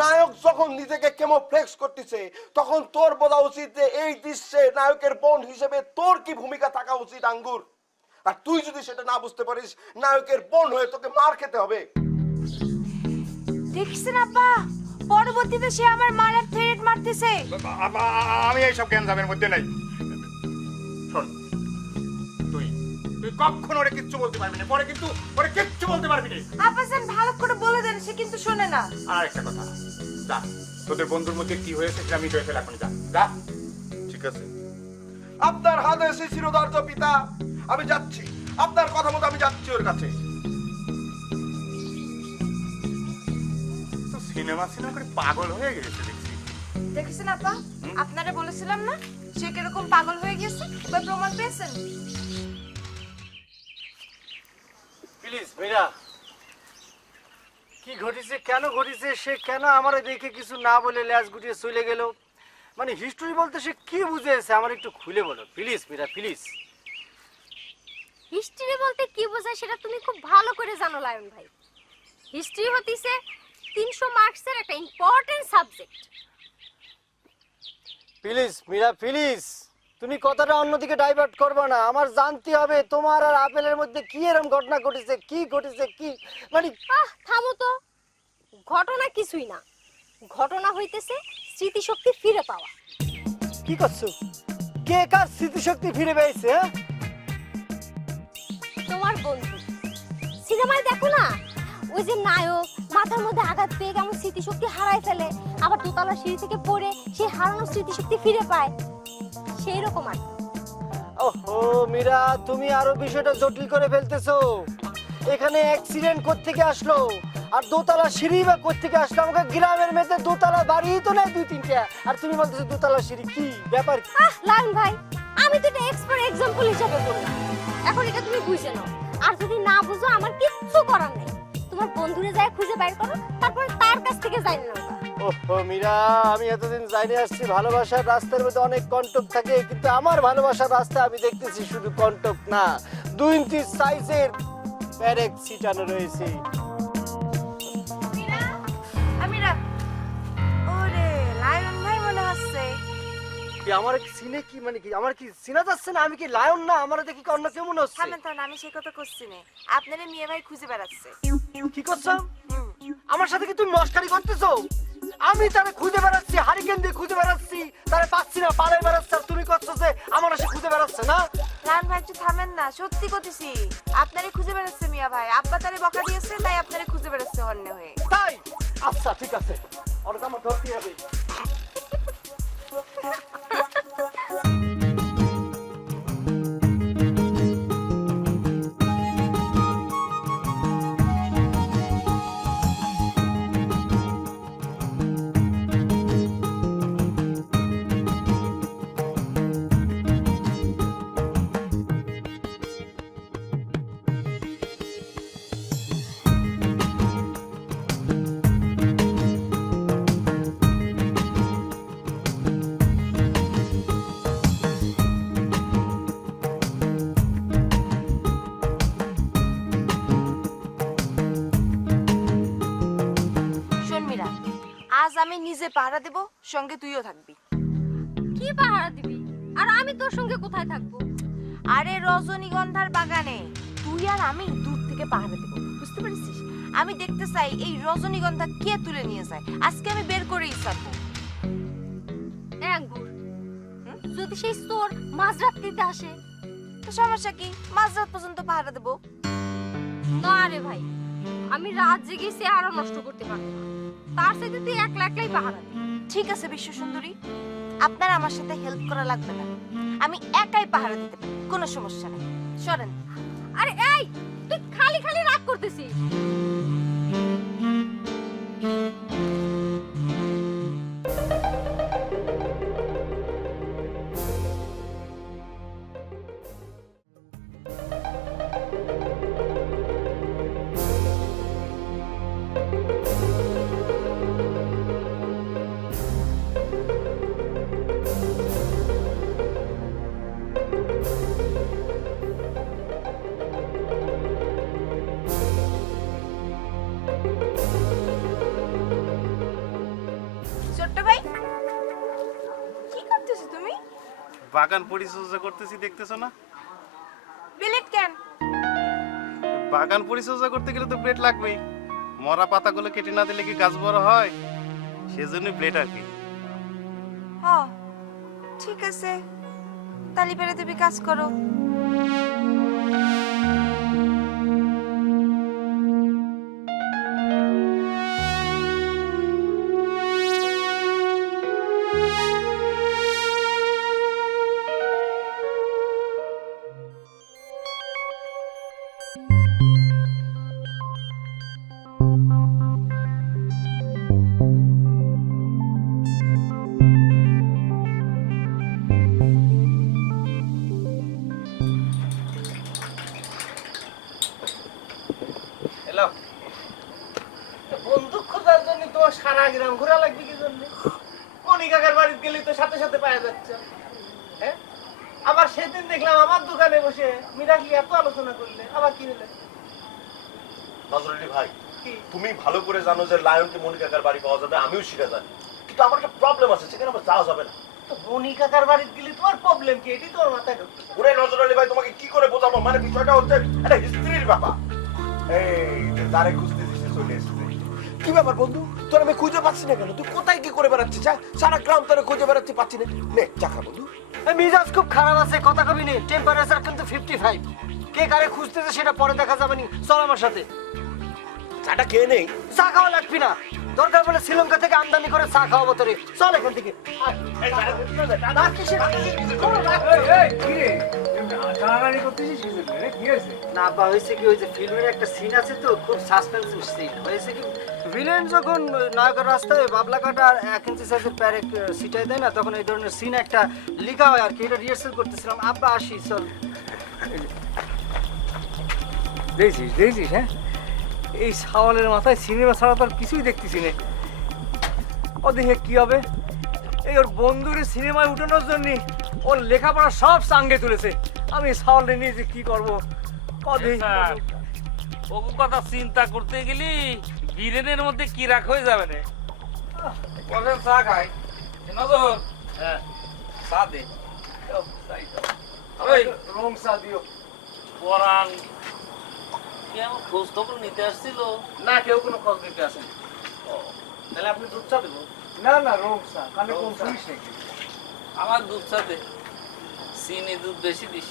নায়ক যখন নিজেকে কেমোফ্লেক্স করতেছে, তখন তোর বলা উচিত যে এই দৃশ্যে নায়কের বোন হিসেবে তোর কি ভূমিকা থাকা উচিত আঙ্গুর। আর তুই যদি সেটা না বুঝতে পারিস, নায়কের বোন হয়ে তোকে মার খেতে হবে। দেখছেন আব্বা, পরবর্তীতে সে আমার মারার থ্রেট মারতেছে। আমি এইসব জ্ঞানজামের মধ্যে নাই। শোন, তুই তুই কখনো ওরে কিচ্ছু বলতে পারবি না, পরে কিন্তু ওরে কিচ্ছু বলতে পারবি না। আপা স্যার ভালো করে বলে দেন, সে কিন্তু শোনে না। আর একটা কথা, যা, তোদের বন্ধুর মধ্যে কি হয়েছে সেটা আমি দেখে রাখুন। যা যা। ঠিক আছে, আপনার হাতে এসে চিরদার্য পিতা, আমি যাচ্ছি। আপনার কথা মতো আমি যাচ্ছি ওর কাছে। তো সিনেমা সিনেমা করে পাগল হয়ে গেছে দেখছি। দেখেছেন আপা, আপনারা বলেছিলাম না সে কিরকম পাগল হয়ে গেছে? এবার প্রমাণ পেয়েছেন। প্লিজ মীরা, কি ঘটেছে, কেন ঘটেছে, সে কেন আমার দেখে কিছু না বলে ল্যাজ গুটিয়ে চলে গেল? মানে হিস্টোরি বলতে সে কি বুঝেছে আমার একটু খুলে বলো প্লিজ মীরা, প্লিজ। হিস্ট্রি বলতে কি বোঝায় সেটা তুমি খুব ভালো করে জানো লায়ন ভাই। হিস্ট্রি হতিছে 300 মার্কসের একটা important subject. Please Meera, please, তুমি কথাটা অন্যদিকে ডাইভার্ট করবে না। আমার জানতে হবে তোমার আর আপেলের মধ্যে কি এরকম ঘটনা ঘটেছে, কি ঘটেছে, কি মানে। থামো তো, ঘটনা কিছুই না, ঘটনা হইতেছে স্মৃতিশক্তি ফিরে পাওয়া। কি করছো? কে কার স্মৃতিশক্তি ফিরে পেয়েছে? তোমার বন্ধু সিনেমায় দেখো না, ওই যে নায়ক মাথার মধ্যে আঘাত পেয়ে কেমন স্মৃতিশক্তি হারায় ফেলে, আবার দোতলা সিঁড়ি থেকে পড়ে সেই হারানো স্মৃতিশক্তি ফিরে পায়, সেই রকম আর। ওহো মীরা, তুমি আরো বিষয়টা জটিল করে ফেলতেছো। এখানে অ্যাক্সিডেন্ট কোত্থেকে আসলো, আর দোতলা সিঁড়ি বা কোত্থেকে আসলো? আমাকে গ্রামের মেয়েদের দোতলা বাড়ি তো নাই 2-3টা, আর তুমি বলতেছো দোতলা সিঁড়ি, কি ব্যাপার? লায়ন ভাই, আমি তো এটা এক্সপার্ট এক্সাম্পল হিসেবে বললাম, এখন এটা তুমি বুঝে নাও। আর যদি না বুঝো আমার কিচ্ছু করার নেই, তোমার বন্ধুরে যায় খুঁজে বাইর করো, তারপরে তার কাছ থেকে জানি নাও। ওহো মীরা, আমি এতদিন জানি আসছি ভালোবাসার রাস্তার মধ্যে অনেক কন্টক থাকে, কিন্তু আমার ভালোবাসার রাস্তা আমি দেখতেছি শুধু কন্টক না, 2 ইঞ্চি সাইজের প্যারেক ছিটানো রয়েছে। আমিরা, ওরে লায়ন ভাই মনে হচ্ছে। কি আমার কি সিনে, কি মানে কি আমার কি সিনা যাচ্ছে না? আমি কি লায়ন না? আমার দেখি কি অন্য কেমন হচ্ছে? থামেন থামেন, আমি সেই কথা করছি না, আপনারে মিয়া ভাই খুঁজে বেড়াচ্ছে। কি করছো? আমার সাথে কি তুমি মস্কারি করতেছো? আমি তারে খুঁজে বেড়াচ্ছি, হারিকেন দিয়ে খুঁজে বেড়াচ্ছি, তারে পাচ্ছি না, পালাই বেড়াচ্ছি, আর তুমি করছো যে আমার এসে খুঁজে বেড়াচ্ছে না? লায়ন ভাই একটু থামেন না, সত্যি করতেছি, আপনারে খুঁজে বেড়াচ্ছে মিয়া ভাই। আব্বা তারে বকা দিয়েছে, তাই আপনারে খুঁজে বেড়াচ্ছে হন্যে হয়ে। তাই? আচ্ছা ঠিক আছে, ওর আমার ধরতে হবে। আজ আমি নিজে পাহারা দেব, সঙ্গে তুইও থাকবি। কি পাহারা দিবি? আর আমি তোর সঙ্গে কোথায় থাকবো? আরে রজনীগন্ধার বাগানে তুই আর আমি দূর থেকে পাহারা দেব, বুঝতে পারছিস? আমি দেখতে চাই এই রজনীগন্ধা কে তুলে নিয়ে যায়। আজকে আমি বের করেই ছাড়বো। আঙ্গুর যদি সেই চোর মাঝরাত্রিতে আসে, তো সমস্যা কি, মাঝরাত পর্যন্ত পাহারা দেবো। না রে ভাই, আমি রাত জেগে চেহারা নষ্ট করতে পারবো না। তার সাথে তুই একলা একলাই পাহারা দে। ঠিক আছে বিশ্ব সুন্দরী, আপনার আমার সাথে হেল্প করা লাগবে না, আমি একাই পাহারা দিতে পারি, কোনো সমস্যা নেই। সরেন। আরে এই, তুই খালি খালি রাগ করতেছিস। ছোট্ট ভাই, কি করতেছো তুমি? বাগান পরিচর্যা করতেছি, দেখতেছো না? বিলেট কেন? বাগান পরিচর্যা করতে গেলে তো ব্লেড লাগবেই। মরা পাতাগুলো কেটে না দিলে কি গাছ বড় হয়? সেজন্য ব্লেড আর কি। হ, ঠিক আছে, তালি পেরে তুমি কাজ করো। এলো বন্দুক খোঁজার জন্য তোমার সারা গ্রাম ঘোরা লাগবে কি জন্য? মনি কাকার বাড়িতে গেলে তো সাথে সাথে পাওয়া যাচ্ছে। হ্যাঁ, আবার সেদিন দেখলাম আমার দোকানে বসে মিরাকলি এত আলোচনা করলে, আবার কি হলো? নজরুলি ভাই, তুমি ভালো করে জানো যে লায়নকে মনি কাকার বাড়ি পাওয়া যাবে, আমিও সেটা জানি, কিন্তু আমার একটা প্রবলেম আছে, সেখানে আমার যাওয়া যাবে না। তো মনি কাকার বাড়িতে গেলে তোমার প্রবলেম কি? এটি তোমার মাথায় ঢুকছে। ওরে নজরুলি ভাই, তোমাকে কি করে বোঝাবো, মানে বিষয়টা হচ্ছে একটা হিস্ট্রির ব্যাপার। এই যে যারে খুঁজতেছিস সে চলে এসেছে। কি ব্যাপার বন্ধু, তোর আমি খুঁজে পাচ্ছি না কেন? তুই কোথায় কি করে বেড়াচ্ছিস? সারা গ্রাম তোর খুঁজে বেড়াচ্ছি, পাচ্ছি না। নে চাকা বন্ধু। মিজাজ খুব খারাপ আছে, কথা কবি নেই। টেম্পারেচার কিন্তু 55। কে কারে খুঁজতেছে সেটা পরে দেখা যাবে নি। চল আমার সাথে। চাটা খেয়ে নেই। চা খাওয়া লাগবি না, দরকার বলে শ্রীলঙ্কা থেকে আমদানি করে চা খাওয়াবো তোরে। চল এখান থেকে। না বা হয়েছে কি, ওই যে ফিল্মের একটা সিন আছে তো, খুব সাসপেন্স সিন হয়েছে কি, ভিলেন যখন নায়কের রাস্তায় বাবলা কাটা আর 1 ইঞ্চি সাইজের প্যারেক সিটাই দেয় না, তখন এই ধরনের সিন একটা লেখা হয় আর কি। এটা রিহার্সাল করতেছিলাম। আব্বা আসি, চল। দেখছিস হ্যাঁ, এই সাওয়ালের মাথায় সিনেমা ছাড়া তো আর কিছুই দেখতেছি না। ও দেখে কি হবে, এই ওর বন্ধুর সিনেমায় উঠানোর জন্য ওর লেখাপড়া সব সাঙ্গে তুলেছে। আমি সাওয়ালে নিয়ে যে কি করবো, ও কথা চিন্তা করতে গেলি বীরেনের মধ্যে কি রাখ হয়ে যাবে না। বলেন চা খাই। নজর, হ্যাঁ চা দে। রং চা দিও। পরাণ কি আমার খোঁজ খবর নিতে আসছিল? না, কেউ কোনো খোঁজ নিতে আসেনি। তাহলে আপনি দুধ চা দেবো? না না, রং চা। কানে কম শুনিস নাকি? আমার দুধ চা দে, চিনি দুধ বেশি দিস।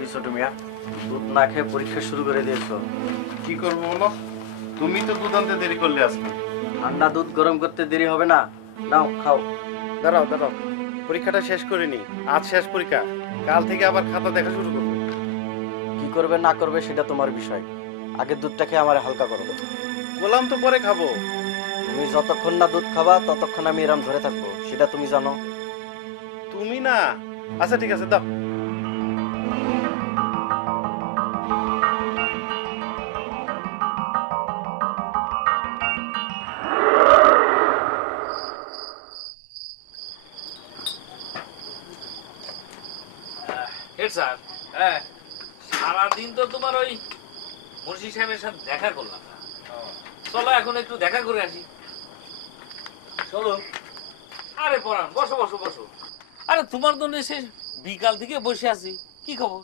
কি ছোট মিয়া, দুধ না খেয়ে পরীক্ষা শুরু করে দিয়েছো? কি করবো বলো, তুমি তো দুধ আনতে দেরি করলে আজকে। ঠান্ডা দুধ গরম করতে দেরি হবে না, নাও খাও। দাঁড়াও দাঁড়াও, পরীক্ষাটা শেষ করিনি, আজ শেষ পরীক্ষা, কাল থেকে আবার খাতা দেখা শুরু করবো। কি করবে না করবে সেটা তোমার বিষয়, আগে দুধটা খেয়ে আমার হালকা করো। বললাম তো পরে খাবো। তুমি যতক্ষণ না দুধ খাবা ততক্ষণ আমি এরম ধরে থাকবো, সেটা তুমি জানো। তুমি না, আচ্ছা ঠিক আছে, দাও। হেড স্যার, হ্যাঁ সারাদিন তো তোমার ওই মুন্সি সাহেবের সাথে দেখা করলাম না। চলো এখন একটু দেখা করে আসি। চলো। আরে পরান, বসো বসো বসো। আরে তোমার জন্য এসে বিকাল থেকে বসে আছি, কি খবর?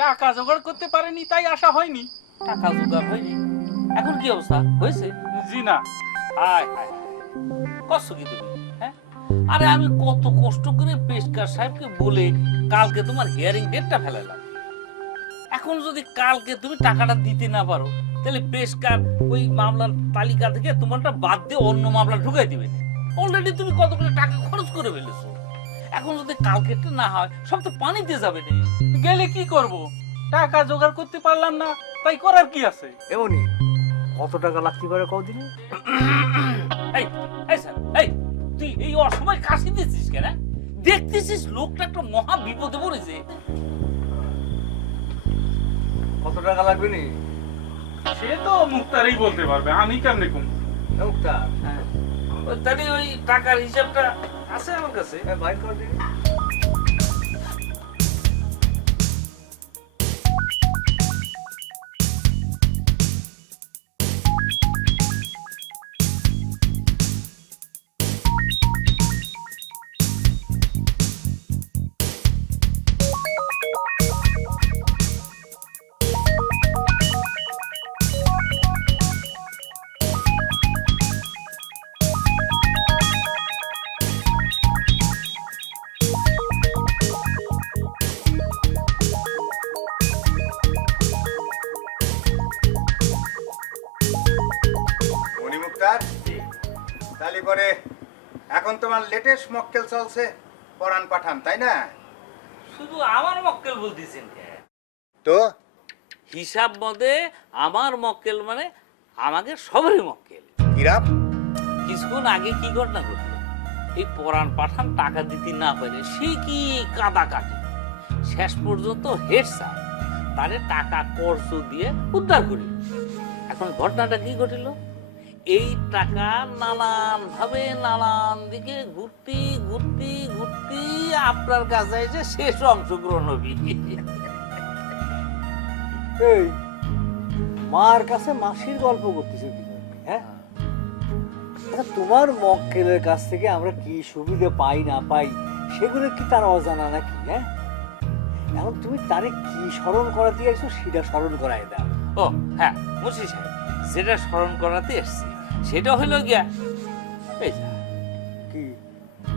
টাকা জোগাড় করতে পারেনি তাই আসা হয়নি। টাকা জোগাড় হয়নি? এখন কি অবস্থা হয়েছে? জি না। হায় হায়, কষ্ট কি তুমি? হ্যাঁ, আরে আমি কত কষ্ট করে পেশকার সাহেবকে বলে কালকে তোমার হিয়ারিং ডেটটা ফেলালাম। এখন যদি কালকে তুমি টাকাটা দিতে না পারো তাহলে পেশকার ওই মামলার তালিকা থেকে তোমারটা বাদ দিয়ে অন্য মামলা ঢুকাই দিবে। অলরেডি তুমি কতগুলো টাকা খরচ করে ফেলেছো, এখন যদি কালকেটা না হয় সব তো পানিতে যাবে না। গেলে কি করব, টাকা জোগাড় করতে পারলাম না, তাই করার কি আছে? এমনই কত টাকা লাগতে পারে কদিনে? এই এই স্যার, এই তুই এই অসময় কাশি দিচ্ছিস কেন? দেখতেছিস লোকটা একটা মহা বিপদে পড়েছে। কত টাকা লাগবে নি? সে তো মুক্তারই বলতে পারবে, আমি কেমনে কম। মুক্তার, হ্যাঁ, তাহলে ওই টাকার হিসাবটা আছে আমার কাছে। ভাই করে দিবি। মণিমুক্তার, তাহলে পরে এখন তোমার লেটেস্ট মক্কেল চলছে পরাণ পাঠান, তাই না? শুধু আমার মক্কেল বলতেছেন কেন? তো হিসাব মতে আমার মক্কেল মানে আমাকে সবারই মক্কেল। কিরাম? কিছুক্ষণ আগে কি ঘটনা ঘটলো, এই পরাণ পাঠান টাকা দিতে না পারে সে কি কাদা কাটি, শেষ পর্যন্ত হেড স্যার তারে টাকা কর্জ দিয়ে উদ্ধার করি। এখন ঘটনাটা কি ঘটিল, এই টাকা নানান ভাবে নানান দিকে ঘুরতি ঘুরতি ঘুরতি আপনার কাছে এসে শেষ অংশগ্রহণ হবি। এই মার কাছে মাসির গল্প করতেছে কি জন্য, হ্যাঁ? আচ্ছা, তোমার মক্কেলের কাছ থেকে আমরা কি সুবিধা পাই না পাই সেগুলো কি তার অজানা নাকি? হ্যাঁ, এখন তুমি তারে কি স্মরণ করাতে চাইছো সেটা স্মরণ করাই দাও। ও হ্যাঁ মুন্সি সাহেব, যেটা স্মরণ করাতে এসছি সেটা হইল গিয়া এই যা, কি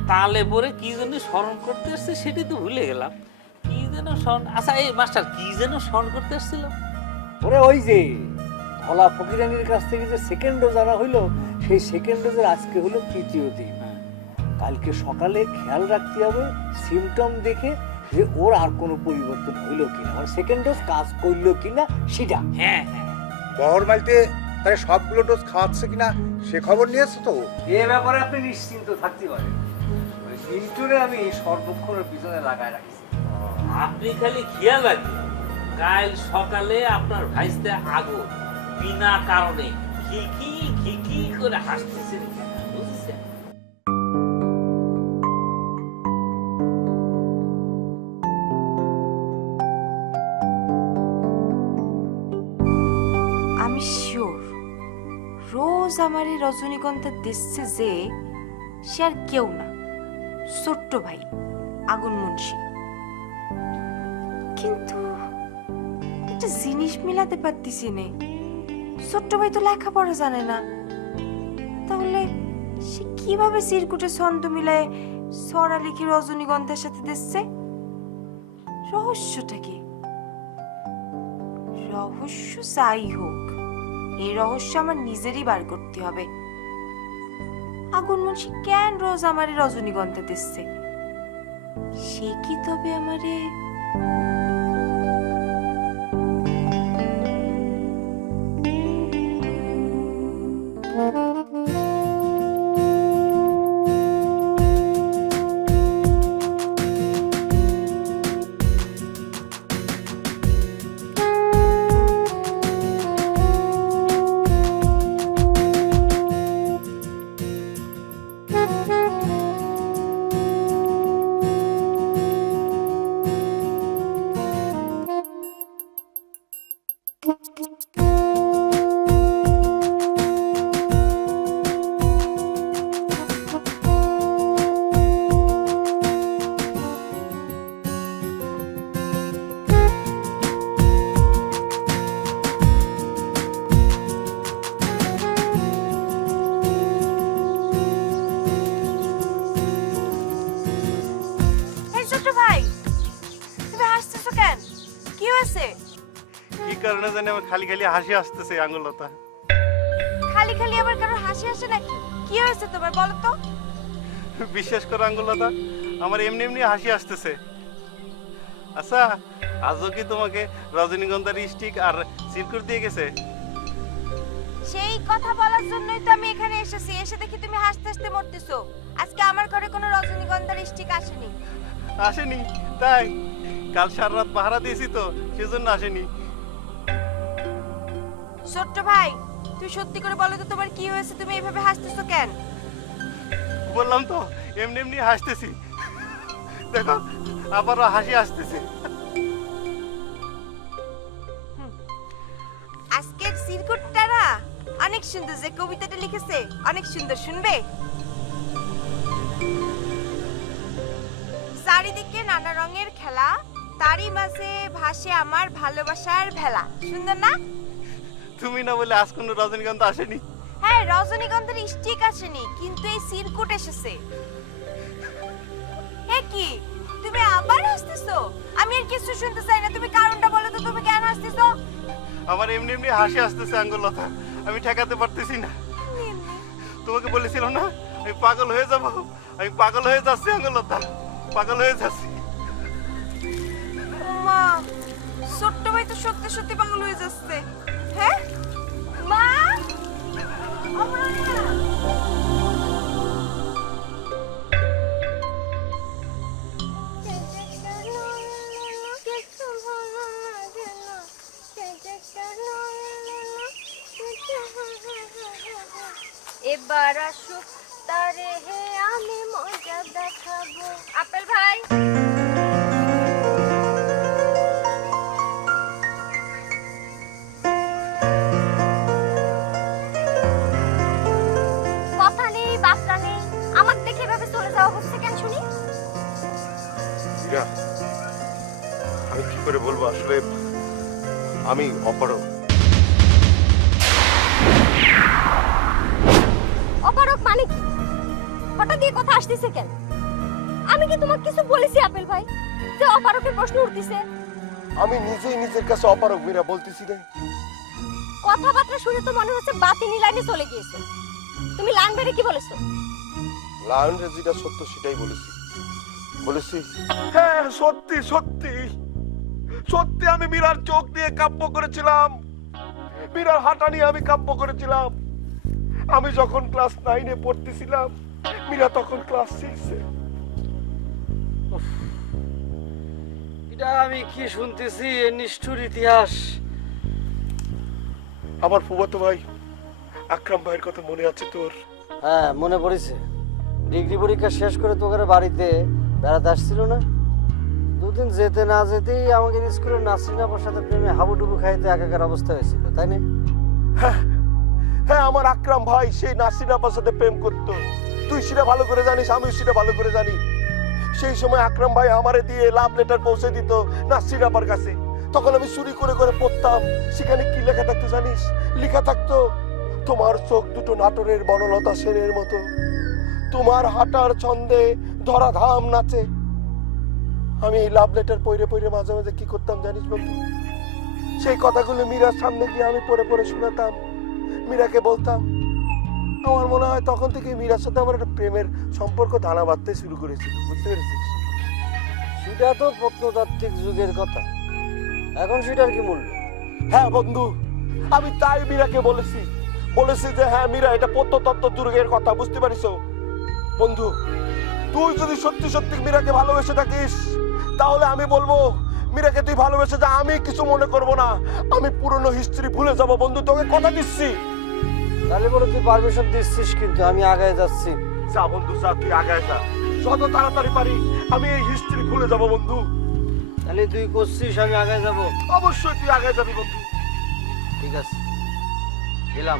তালে পরে কি যেন স্মরণ করতে এসছি সেটি তো ভুলে গেলাম। কি যেন স্মরণ, আচ্ছা এই মাস্টার কি যেন স্মরণ করতে এসছিল? ওরে ওই যে ধলা ফকিরানির কাছ থেকে যে সেকেন্ড ডোজ আনা হইলো, সেই সেকেন্ড ডোজের আজকে হলো তৃতীয় দিন। কালকে সকালে খেয়াল রাখতে হবে সিমটম দেখে যে ওর আর কোনো পরিবর্তন হইলো কিনা, মানে সেকেন্ড ডোজ কাজ করলো কিনা সেটা। হ্যাঁ হ্যাঁ, বহর মাইলতে তাহলে সবগুলো ডোজ খাওয়াচ্ছে কিনা সে খবর নিয়েছো তো? এ ব্যাপারে আপনি নিশ্চিন্ত থাকতে পারেন, ওই মিন্টুরে আমি সর্বক্ষণের পিছনে লাগায় রাখছি। আপনি খালি খেয়াল রাখবেন কাল সকালে আপনার ভাইস্তে আগো বিনা কারণে খিকি খিকি করে হাসতেছে, বুঝছেন? আমি শিওর রোজ আমার এই রজনীগন্ধা দিচ্ছে যে সে আর কেউ না, ছোট্ট ভাই আগুন মুন্সি। কিন্তু একটা জিনিস মিলাতে পারতেছি না, ছোট্ট ভাই তো লেখাপড়া জানে না, তাহলে সে কিভাবে চিরকুটে ছন্দ মিলায় ছড়া লিখে রজনীগন্ধার সাথে দিচ্ছে? রহস্যটা কি? রহস্য যাই হোক, এই রহস্য আমার নিজেরই বার করতে হবে। আগুন মুন্সি কেন রোজ আমারে রজনীগন্ধা দিচ্ছে? সে কি তবে আমারে কি কারণে জানি আমার খালি খালি হাসি আসতেছে আঙ্গুলতা। খালি খালি আবার কারো হাসি আসে নাকি? কি হয়েছে তোমার বলো তো? বিশ্বাস করো আঙ্গুলতা, আমার এমনি এমনি হাসি আসতেছে। আচ্ছা, আজও কি তোমাকে রজনীগন্ধার স্টিক আর সিরকুট দিয়ে গেছে? সেই কথা বলার জন্যই তো আমি এখানে এসেছি। এসে দেখি তুমি হাসতে হাসতে মরতেছো। আজকে আমার ঘরে কোনো রজনীগন্ধার স্টিক আসেনি। আসেনি? তাই কাল সারা রাত পাহারা দিয়েছি তো, সেজন্য আসেনি। ছোট্ট ভাই, তুই সত্যি করে বলো তো তোমার কি হয়েছে? তুমি এইভাবে হাসতেছো কেন? বললাম তো এমনি এমনি হাসতেছি। দেখো আবারও হাসি আসতেছে। আজকের সিরকুটটা না অনেক সুন্দর। যে কবিতাটা লিখেছে অনেক সুন্দর, শুনবে? চারিদিকে নানা রঙের খেলা, তারই মাঝে ভাসে আমার ভালোবাসার ভেলা। সুন্দর না? তুমি না বলে আজ কোনো রজনীগন্ধা আসেনি? হ্যাঁ, রজনীগন্ধার স্টিক আসেনি, কিন্তু এই সিরকুট এসেছে। এ কি, তুমি আবার হাসতেছো? আমি আর কিছু শুনতে চাই না। তুমি কারণটা বলো তো, তুমি কেন হাসতেছো? আমার এমনি এমনি হাসি আসতেছে আঙ্গুলতা, আমি ঠেকাতে পারতেছি না। তোমাকে বলেছিলাম না আমি পাগল হয়ে যাব। আমি পাগল হয়ে যাচ্ছি আঙ্গুলতা, পাগল হয়ে যাচ্ছি। মা, ছোট্ট ভাই তো সত্যি সত্যি পাগল হয়ে যাচ্ছে। হ্যাঁ মা, এবার আসুক তারে হে আমি মজা দেখাবো। আপেল ভাই, কথা নেই বার্তা নেই, আমাকে দেখে এভাবে চলে যাওয়া হচ্ছে কেন শুনি? আমি কি করে বলবো, আসলে আমি অপারগ। অপারক মানে কি? হঠাৎ দিয়ে কথা আসতেছে কেন? আমি কি তোমাকে কিছু বলেছি আপেল ভাই যে অপারকের প্রশ্ন উঠতেছে? আমি নিজেই নিজের কাছে অপারগ মীরা বলতেছি না। কথাবার্তা শুনে তো মনে হচ্ছে বাতিনি লাইনে চলে গিয়েছে। তুমি লাইন বেড়ে কি বলেছো? লায়নরে যেটা সত্য সেটাই বলেছি। হ্যাঁ, সত্যি সত্যি সত্যি আমি মীরার চোখ নিয়ে কাব্য করেছিলাম, মীরার হাঁটা নিয়ে আমি কাব্য করেছিলাম। আমি যখন ক্লাস 9-এ পড়তেছিলাম, মীরা তখন ক্লাস 6-এ। এটা আমি কি শুনতেছি? এ নিষ্ঠুর ইতিহাস। আমার ফুফাতো ভাই আকরাম ভাইয়ের কথা মনে আছে তোর? হ্যাঁ, মনে পড়েছে। ডিগ্রি পরীক্ষা শেষ করে তোকে বাড়িতে বেড়াতে আসছিল না? দুদিন যেতে না যেতেই আমাকে স্কুলের নাসরিন আপার সাথে প্রেমে হাবুডুবু খাইতে একাকার অবস্থা হয়েছিল, তাই না? হ্যাঁ, আমার আকরাম ভাই সেই নাসরিন আপার সাথে প্রেম করতো। তুই সেটা ভালো করে জানিস, আমিও সেটা ভালো করে জানি। সেই সময় আকরাম ভাই আমারে দিয়ে লাভ লেটার পৌঁছে দিত নাসরিন আপার কাছে। তখন আমি চুরি করে করে পড়তাম। সেখানে কি লেখা থাকতো জানিস? লেখা থাকতো, তোমার চোখ দুটো নাটোরের বনলতা সেনের মতো, তোমার হাঁটার ছন্দে ধরাধাম নাচে। আমি এই লাভ লেটার পড়ে পড়ে মাঝে মাঝে কি করতাম জানিস বন্ধু? সেই কথাগুলো মীরার সামনে গিয়ে আমি পড়ে পড়ে শোনাতাম, মীরাকে বলতাম। আমার মনে হয় তখন থেকে মীরার সাথে আমার একটা প্রেমের সম্পর্ক দানা বাঁধতে শুরু করেছিল, বুঝতে পেরেছিস? সেটা তো প্রত্নতাত্ত্বিক যুগের কথা, এখন সেটার কি মূল্য? হ্যাঁ বন্ধু, আমি তাই মীরাকে বলেছি যে হ্যাঁ মীরা, এটা প্রত্নতত্ত্ব যুগের কথা, বুঝতে পারিস? বন্ধু, তুই যদি সত্যি সত্যি মীরাকে ভালোবেসে থাকিস তাহলে আমি বলবো মীরাকে তুই ভালোবেসে যা, আমি কিছু মনে করব না, আমি পুরনো হিস্ট্রি ভুলে যাব বন্ধু, তোকে কথা দিচ্ছি। তাহলে পরে তুই পারমিশন দিচ্ছিস, কিন্তু আমি আগায় যাচ্ছি। যা বন্ধু যা, তুই আগায় যা, যত তাড়াতাড়ি পারি আমি এই হিস্ট্রি ভুলে যাব বন্ধু। তাহলে তুই করছিস, আমি আগায় যাব? অবশ্যই তুই আগায় যাবি বন্ধু। ঠিক আছে, গেলাম।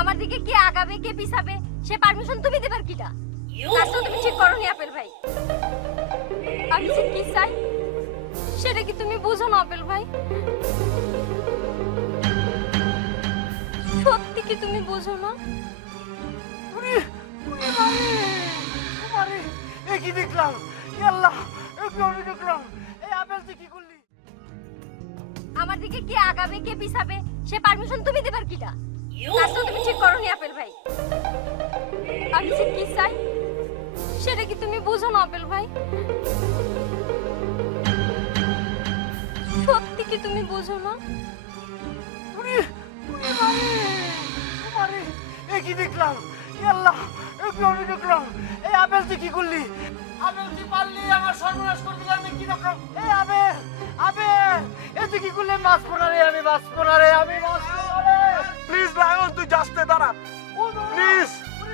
আমার দিকে কে আগাবে কে পিছাবে সে পারমিশন তুমি দেবার কিটা? কাজটা তুমি ঠিক করনি আপেল ভাই। আমি যে কি চাই সেটা কি তুমি বুঝো না আপেল ভাই? সত্যি কি তুমি বুঝো না? কি দেখলাম? আল্লাহ, কি দেখলাম? এই আপেল তুই কি করলি? আমার দিকে কে আগাবে কে পিছাবে সে পারমিশন তুমি দেবার কিটা? কাজটা তুমি ঠিক করনি আপেল ভাই। আমি যে কি চাই সেটা কি তুমি বুঝো না আপেল ভাই? সত্যি কি তুমি বুঝো না? কি দেখলাম? আল্লাহ, কি দেখলাম? এই আপেল তুই কি করলি? আপেল তুই পারলি আমার সর্বনাশ করতে, আমি কি দেখলাম? এই আপেল, আপেল এ তুই কি করলি? মাছ পোনা রে, আমি মাছ পোনা রে, আমি মাছ পোনা রে। প্লিজ লায়ন, তুই যাসতে দাঁড়া, প্লিজ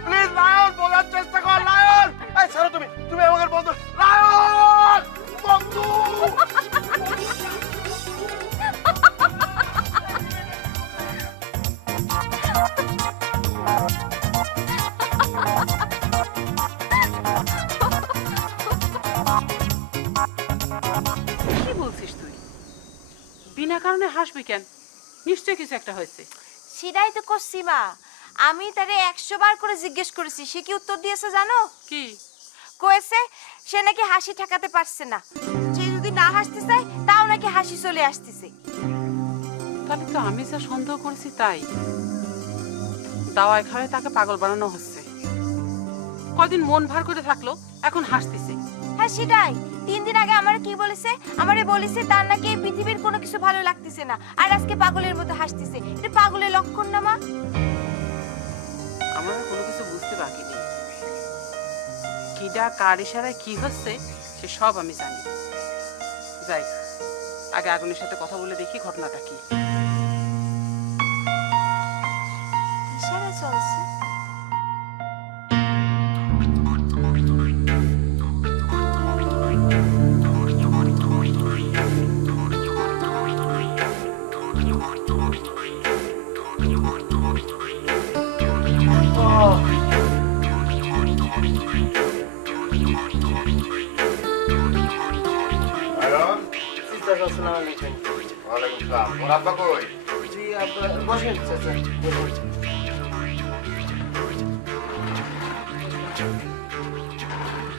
প্লিজ লায়ন, বোঝার চেষ্টা কর লায়ন। এই ছাড়ো, তুমি আমাকে বন্ধু। লায়ন বন্ধু, কি বলছিস তুই? বিনা কারণে হাসবি কেন? নিশ্চয়ই কিছু একটা হয়েছে। সেটাই তো করছি মা, আমি তারে 100 বার করে জিজ্ঞেস করেছি, সে কি উত্তর দিয়েছে জানো? কি কয়েছে সে নাকি হাসি ঠেকাতে পারছে না, সে যদি না হাসতে চায় তাও নাকি হাসি চলে আসতেছে। তাহলে তো আমি যা সন্দেহ করেছি তাই। দাওয়ায় খাওয়ায় তাকে পাগল বানানো হচ্ছে। কদিন মন ভার করে থাকলো, এখন হাসতেছে। হ্যাঁ সেটাই, 3 দিন আগে আমারে কি বলেছে? আমারে বলেছে তার নাকি এই পৃথিবীর কোনো কিছু ভালো লাগতেছে না, আর আজকে পাগলের মতো হাসতেছে। এটা পাগলের লক্ষণ না মা? আমরা কোনো কিছু বুঝতে বাকি নেই। কিডা কার ইশারায় কি হচ্ছে সে সব আমি জানি। যাই, আগে আগুনের সাথে কথা বলে দেখি ঘটনাটা কি। ইশারা চলছে। লায়ন, সিস্টার, আসসালামু আলাইকুম। ওয়ালাইকুম সালাম। ওর আব্বা কই? জি আব্বা, বসেন চাচা, বসেন।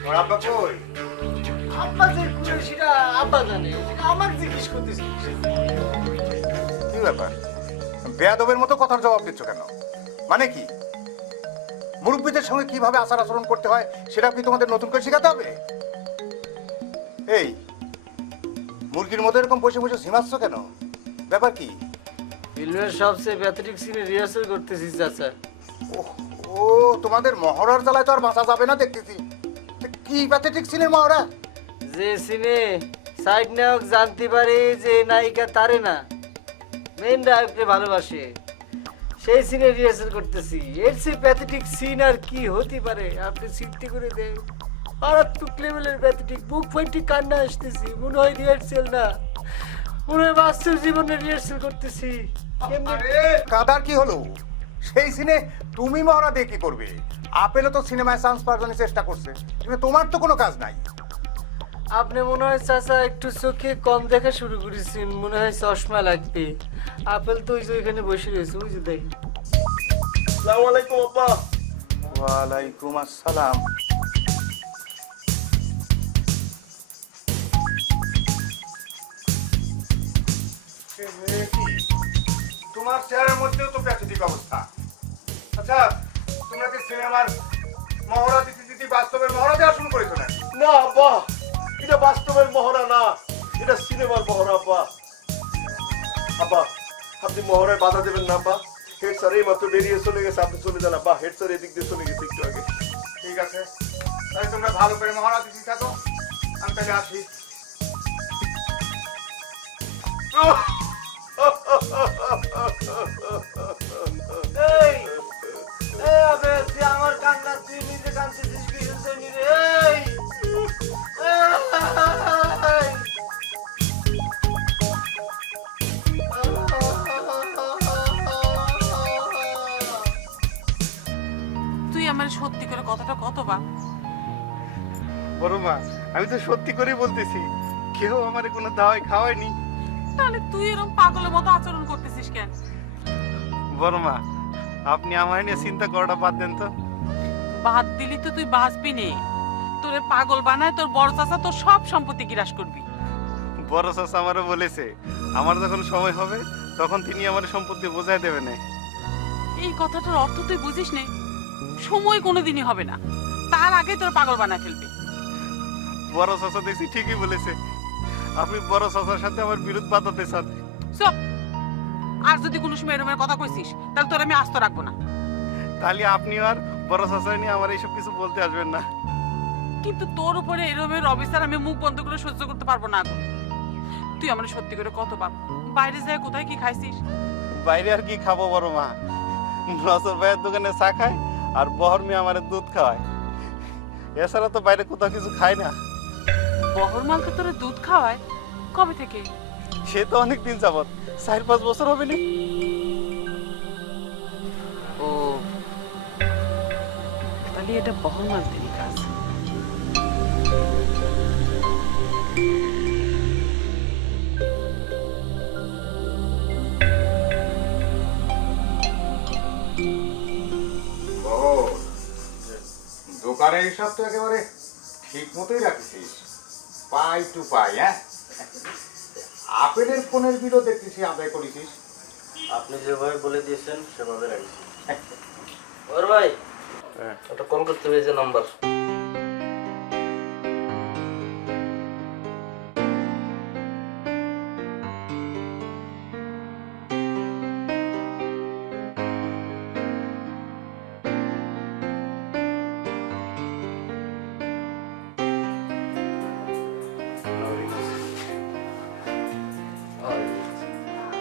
ওর আব্বা কই? আব্বা যে করে সেটা আব্বা জানে, সেটা আমাকে জিজ্ঞেস করতেছি। কি ব্যাপার? বেয়াদবের মতো কথার জবাব দিচ্ছ কেন? মানে কি? মুরব্বীদের সঙ্গে কিভাবে আচার আচরণ করতে হয় সেটা কি তোমাদের নতুন করে শেখাতে হবে? এই মুরগির মতো এরকম বসে বসে ঝিমাচ্ছ কেন? ব্যাপার কি? ফিল্মের সবচেয়ে প্যাথেটিক সিনে রিহার্সাল করতেছি চাচা। ও, তোমাদের মহড়ার জ্বালায় তো আর বাঁচা যাবে না দেখতেছি। তা কি প্যাথেটিক সিনের মহড়া? যে সিনে সাইড নায়ক জানতে পারে যে নায়িকা তারে না, মেন নায়ককে ভালোবাসে, সেই সিনে রিহার্সাল করতেছি। এর চেয়ে প্যাথেটিক সিন আর কি হতে পারে? আপনি চিন্তা করে দেন। মারাত্মক লেভেলের প্যাথেটিক, বুক ফাইটি কান্না আসতেছি। মনে হয় রিহার্সাল না, মনে হয় বাস্তব জীবনে রিহার্সাল করতেছি। কাদার কি হলো? সেই সিনে তুমি মহড়া দিয়ে কি করবে? আপেলও তো সিনেমায় চান্স পাওয়ার জন্য চেষ্টা করছে, কিন্তু তোমার তো কোনো কাজ নাই। আপনি মনে হয় চাচা একটু চোখে কম দেখা শুরু করেছেন, মনে হয় চশমা লাগবে। আপেল তো ওই যে ওইখানে বসে রয়েছে, ওই যে দেখেন। আসসালামু আলাইকুম আব্বা। ওয়ালাইকুম আসসালাম। তোমার চেহারার মধ্যেও তো প্রাকৃতিক অবস্থা। আচ্ছা, তোমরা কি সিনেমার মহড়া দিতে দিতে বাস্তবের মহড়া দেওয়া শুরু করেছো না? না আব্বা, এটা বাস্তবের মহড়া না, এটা সিনেমার মহড়া আব্বা। আব্বা, আপনি মহড়ায় বাধা দেবেন না আব্বা। হেড স্যার এই মাত্র বেরিয়ে চলে গেছে, আপনি চলে যান আব্বা। হেড স্যার এদিক দিয়ে চলে গেছে একটু আগে। ঠিক আছে, তাহলে তোমরা ভালো করে মহড়া দিতে থাকো, আমি তাহলে আসি। এই এই আবেল, তুই আমার কান্না তুই নিজে কাঁদতেছিস কিসের জন্য রে? এই তুই আমার সত্যি করে কথাটা কতবার? বড় মা, আমি তো সত্যি করেই বলতেছি, কেউ আমারে কোনো দাওয়াই খাওয়ায়নি। তাহলে তুই এরকম পাগলের মতো আচরণ করতেছিস কেন? বড় মা, আপনি আমার নিয়ে চিন্তা করাটা বাদ দেন তো। বাদ দিলি তো তুই বাঁচবি নে। তোরে পাগল বানায় তোর বড় চাচা তোর সব সম্পত্তি গ্রাস করবি। বড় চাচা আমারও বলেছে, আমার যখন সময় হবে তখন তিনি আমার সম্পত্তি বোঝাই দেবে না। এই কথাটার অর্থ তুই বুঝিস নে? সময় কোনোদিনই হবে না, তার আগে তোর পাগল বানায় ফেলবি। বড় চাচা দেখছি ঠিকই বলেছে, আপনি বড় চাচার সাথে আমার বিরোধ বাঁধাতে চান। চুপ! আর যদি কোনো সময় এরকম কথা কইছিস তাহলে তোর আমি আস্ত রাখবো না। তাহলে আপনি আর বড় চাচা নিয়ে আমার এইসব কিছু বলতে আসবেন না। কিন্তু তোর উপরে এরকমের অবিচার আমি মুখ বন্ধ করে সহ্য করতে পারবো না। এখন তুই আমার সত্যি করে কত বাপ, বাইরে যায় কোথায় কি খাইছিস? বাইরে আর কি খাবো বড় মা, নজর ভাইয়ের দোকানে চা খায় আর বহর মেয়ে আমার দুধ খাওয়ায়, এছাড়া তো বাইরে কোথাও কিছু খাই না। বহর মালকে তোরা দুধ খাওয়ায়? কবে থেকে? সে তো অনেক দিন যাবত, 4-5 বছর হবে নি। ও তাহলে এটা বহর মাল থেকে কাজ। দোকানের হিসাব তো একেবারে ঠিক মতোই রাখছিস, পাই টু পাই। হ্যাঁ, আপেলের ফোনের বিলও দেখতেছি আদায় করেছিস। আপনি যেভাবে বলে দিয়েছেন সেভাবে রাখছি। ওর ভাই, ওটা কল করতে হবে, যে নাম্বার।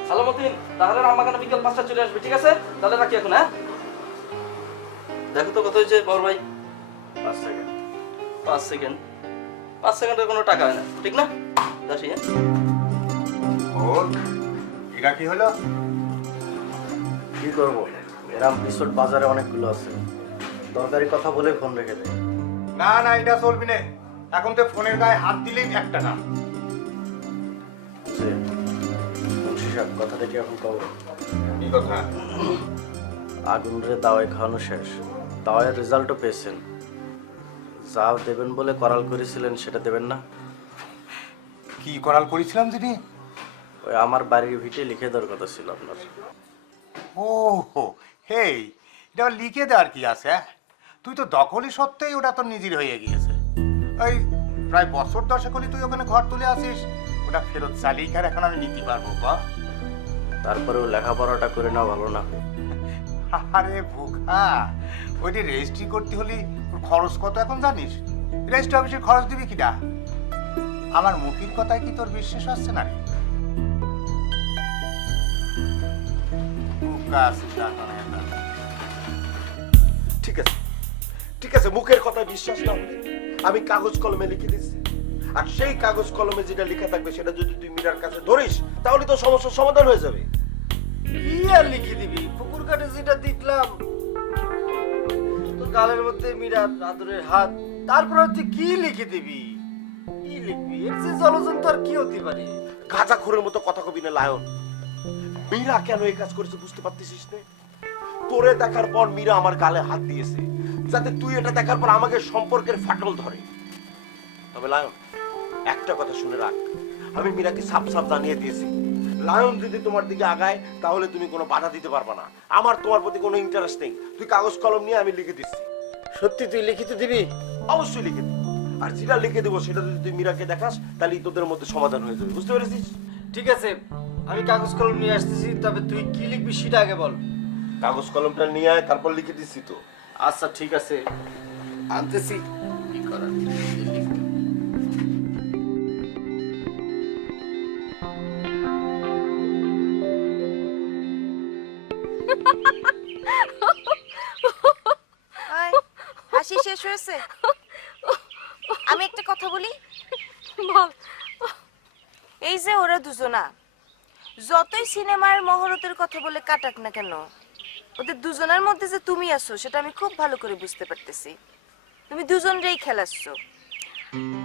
সালামউদ্দিন, তাহলে রামাকানা বিকেল 5টা চলে আসবে, ঠিক আছে? তাহলে রাখি এখন। হ্যাঁ, দেখো তো কত হয়েছে বড় ভাই? 5 সেকেন্ড। 5 সেকেন্ড? 5 সেকেন্ডের কোনো টাকা হয় না, ঠিক না? যাচ্ছি। হ্যাঁ, ওর এটা কি হলো? কি করবো, এরকম বিস্কুট বাজারে অনেকগুলো আছে, দরকারি কথা বলে ফোন রেখে দেয়। না না, এটা চলবি না। এখন তো ফোনের গায়ে হাত দিলেই 1 টাকা। কথাটা কি এখন কব? কি কথা? আগুনরে দাওয়াই খাওয়ানো শেষ, দাওয়াইয়ের রেজাল্টও পেয়েছেন। যা দেবেন বলে করাল করেছিলেন সেটা দেবেন না? কি করাল করেছিলাম দিদি? ওই আমার বাড়ির ভিটে লিখে দেওয়ার কথা ছিল আপনার। ও হেই, এটা লিখে দেওয়ার কি আছে? তুই তো দখলই সত্ত্বেই ওটা তো নিজের হয়ে গিয়েছে। ওই প্রায় বছর 10 হলি তুই ওখানে ঘর তুলে আসিস, ওটা ফেরত চালিয়ে খার এখন আমি নিতে পারবো বা? তারপরেও লেখাপড়াটা করে না ভালো না? আরে বোকা, ওইটি রেজিস্ট্রি করতে হলে খরচ কত এখন জানিস? রেজিস্ট্রি অফিসের খরচ দিবি কিনা? আমার মুখের কথায় কি তোর বিশ্বাস হচ্ছে না? ঠিক আছে, ঠিক আছে, মুখের কথায় বিশ্বাস না হলে আমি কাগজ কলমে লিখে দিচ্ছি। আর সেই কাগজ কলমে যেটা লেখা থাকবে সেটা যদি তুই মীরার কাছে ধরিস তাহলে তো সমস্যার সমাধান হয়ে যাবে। কি আর লিখে দিবি? পুকুর কাটে যেটা দেখলাম, তোর গালের মধ্যে মীরার আদরের হাত, তারপর তুই কি লিখে দিবি? কি লিখবি? এর যে জলজন্ত আর কি হতে পারে? গাঁজাখোরের মতো কথা কবি না লায়ন। মীরা কেন এই কাজ করেছে বুঝতে পারতেছিস না? তোরে দেখার পর মীরা আমার গালে হাত দিয়েছে, যাতে তুই এটা দেখার পর আমাকে সম্পর্কের ফাটল ধরে। তবে লায়ন, একটা কথা শুনে রাখ, আমি মীরাকে সাফ সাফ জানিয়ে দিয়েছি, লায়ন যদি তোমার দিকে আগায় তাহলে তুমি কোনো বাধা দিতে পারবে না। আমার তোমার প্রতি কোনো ইন্টারেস্ট নেই। তুই কাগজ কলম নিয়ে আমি লিখে দিচ্ছি। সত্যি তুই লিখিত দিবি? অবশ্যই লিখে দিবি। আর যেটা লিখে দেবো সেটা যদি তুই মীরাকে দেখাস তাহলেই তোদের মধ্যে সমাধান হয়ে যাবে, বুঝতে পেরেছিস? ঠিক আছে, আমি কাগজ কলম নিয়ে আসতেছি, তবে তুই কি লিখবি সেটা আগে বল। কাগজ কলমটা নিয়ে আয়, তারপর লিখে দিচ্ছি তো। আচ্ছা ঠিক আছে, আনতেছি। কি করার? আয়, হাসি শেষ হয়েছে? আমি একটা কথা বলি, বল। এই যে ওরা দুজনা যতই সিনেমার মহরতের কথা বলে কাটাক না কেন, ওদের দুজনের মধ্যে যে তুমি আছো সেটা আমি খুব ভালো করে বুঝতে পারতেছি। তুমি দুজনরেই খেলাচ্ছ।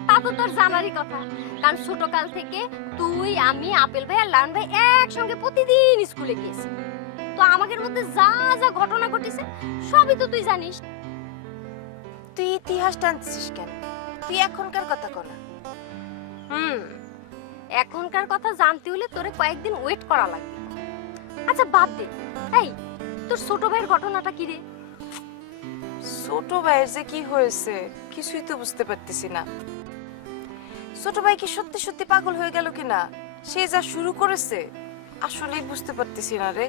তা তো তোর জানারই কথা, কারণ ছোটকাল থেকে তুই, আমি, আপেল ভাই আর লায়ন ভাই একসঙ্গে প্রতিদিন স্কুলে গিয়েছি। তো আমাদের মধ্যে যা যা ঘটনা ঘটেছে সবই তো তুই জানিস। তুই ইতিহাস টানছিস কেন? তুই এখনকার কথা কর না। এখনকার কথা জানতে হলে তোরে কয়েকদিন ওয়েট করা লাগবে। আচ্ছা বাদ দে, এই তোর ছোট ভাইয়ের ঘটনাটা কি রে? ছোট ভাইয়ের যে কি হয়েছে কিছুই তো বুঝতে পারতেছি না। ছোট ভাই কি সত্যি সত্যি পাগল হয়ে গেল কিনা, সে যা শুরু করেছে আসলেই বুঝতে পারতেছি না রে।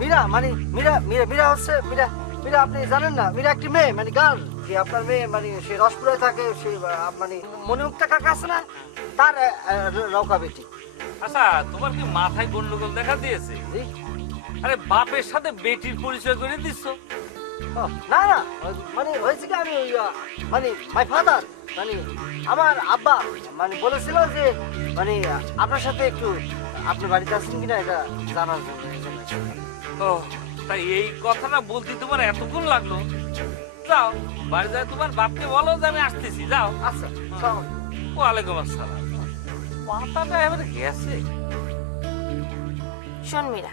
মীরা মানে মীরা মীরা মীরা হচ্ছে মীরা মীরা আপনি জানেন না, মীরা একটি মেয়ে, মানে গার্ল। যে আপনার মেয়ে মানে সে রসপুরে থাকে, সে মানে মনিমুক্তা কাকা আছে না, তার নৌকা বেটি। আচ্ছা তোমার কি মাথায় গন্ডগোল দেখা দিয়েছে? আরে বাপের সাথে বেটির পরিচয় করে দিচ্ছ? না না, মানে হয়েছে কি, আমি মানে মাই ফাদার, মানে আমার আব্বা মানে বলেছিল যে মানে আপনার সাথে একটু আপনার বাড়িতে আসছেন কিনা এটা জানার জন্য। ও তাই এই কথাটা বলতে তোমার এতক্ষণ লাগলো? যাও বাড়ি যায় তোমার বাপকে বলো যে আমি আসতেছি। যাও। আচ্ছা, ওয়ালাইকুম আসসালাম। মাথাটা এবারে গেছে। শোন মীরা,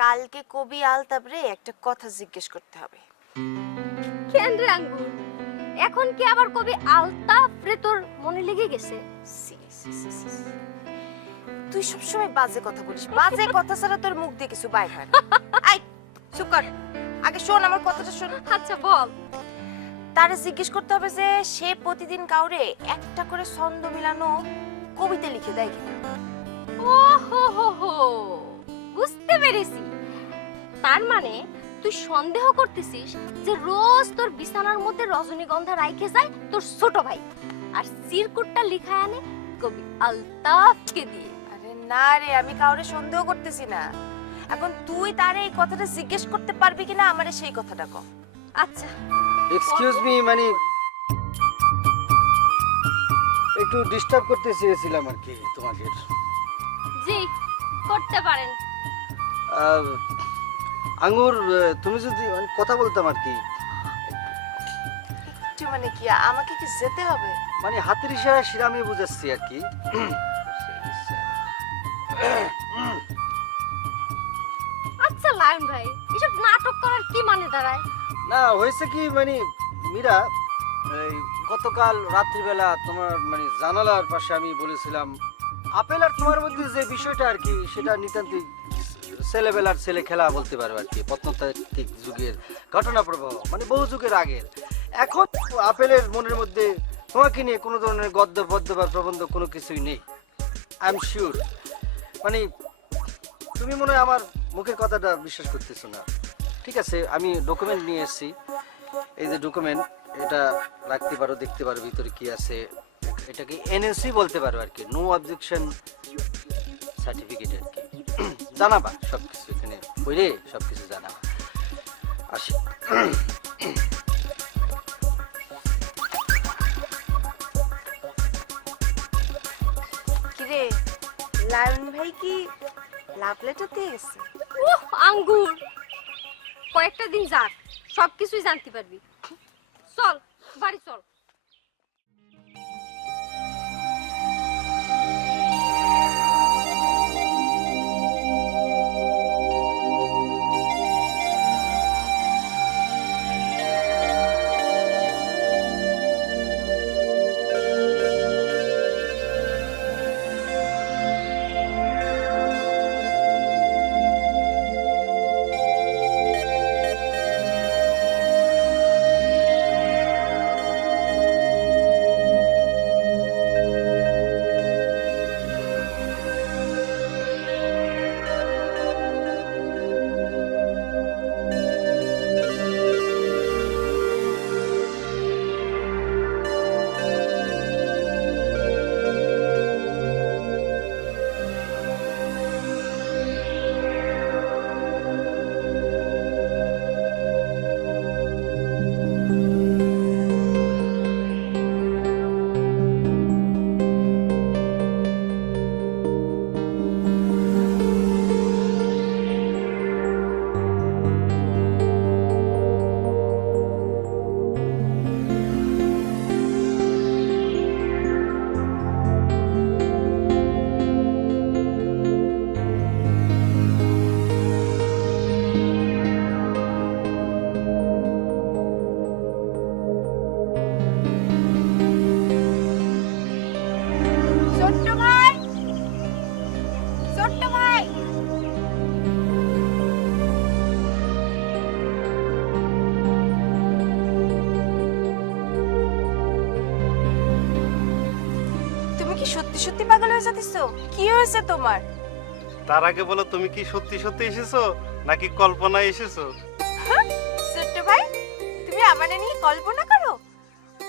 কালকে কবি আলতাবরে একটা কথা জিজ্ঞেস করতে হবে। কেন রে আঙ্গুর, এখন কি আবার কবি আলতাফ রে তোর মনে লেগে গেছে? তুই সবসময় বাজে কথা বলিস, বাজে কথা ছাড়া তোর মুখ দিয়ে কিছু বাইর হয় না। আই চুপ কর, আগে শোন আমার কথাটা শোন। আচ্ছা বল। তারে জিজ্ঞেস করতে হবে যে সে প্রতিদিন কাউরে একটা করে ছন্দ মিলানো কবিতা লিখে দেয় কিনা। ও হো হো হো, বুঝতে পেরেছি। তার মানে তুই সন্দেহ করতেছিস যে রোজ তোর বিছানার মধ্যে রজনীগন্ধা রাইখে যায় তোর ছোট ভাই, আর চিরকুটটা লিখায় আনে কবি আলতাফকে দিয়ে। আরে না রে, আমি কাউরে সন্দেহ করতেছি না। এখন তুই তারে এই কথাটা জিজ্ঞেস করতে পারবি কিনা আমারে সেই কথাটা কর। আচ্ছা এক্সকিউজ মি, মানে একটু ডিস্টার্ব করতে চেয়েছিলাম আর কি তোমাকে। জি করতে পারেন। আঙ্গুর, তুমি যদি কথা বলতাম আর কি। একটু মানে কি, আমাকে কি যেতে হবে? মানে হাতের ইশারা শিরামি বুঝাচ্ছি আর কি। আচ্ছা লায়ন ভাই, এসব নাটক করার কি মানে দাঁড়ায়? না হয়েছে কি, মানে মীরা, এই গতকাল রাত্রিবেলা তোমার মানে জানালার পাশে আমি বলেছিলাম আপেল আর তোমার মধ্যে যে বিষয়টা আর কি, সেটা নিতান্তই ছেলেবেলার ছেলে খেলা বলতে পারো আর কি, প্রত্নতাত্ত্বিক যুগের ঘটনা প্রবাহ, মানে বহু যুগের আগের। এখন আপেলের মনের মধ্যে তোমাকে নিয়ে কোনো ধরনের গদ্য পদ্য বা প্রবন্ধ কোনো কিছুই নেই, আই এম শিওর। মানে তুমি মনে হয় আমার মুখের কথাটা বিশ্বাস করতেছো না। ঠিক আছে, আমি ডকুমেন্ট নিয়ে এসেছি, এই যে ডকুমেন্ট, এটা রাখতে পারো, দেখতে পারো ভিতরে কি আছে। এটাকে এনএসি বলতে পারো আর কি, নো অবজেকশন সার্টিফিকেট আর কি। জানাবা সবকিছু, এখানে বইরে সবকিছু জানাবা। আসি। লায়ন ভাই কি লাভ লেটার দিয়ে গেছে? উহ, আঙ্গুর কয়েকটা দিন যাক, সবকিছুই জানতে পারবি। চল বাড়ি চল। ছোট্ট ভাই, ছোট্ট ভাই, তুমি কি সত্যি সত্যি পাগল হয়ে যাচ্ছো? কি হয়েছে তোমার? তার আগে বলো, তুমি কি সত্যি সত্যি এসেছো নাকি কল্পনায় এসেছো? ছোট্ট ভাই, তুমি আমারে নিয়ে কল্পনা করো?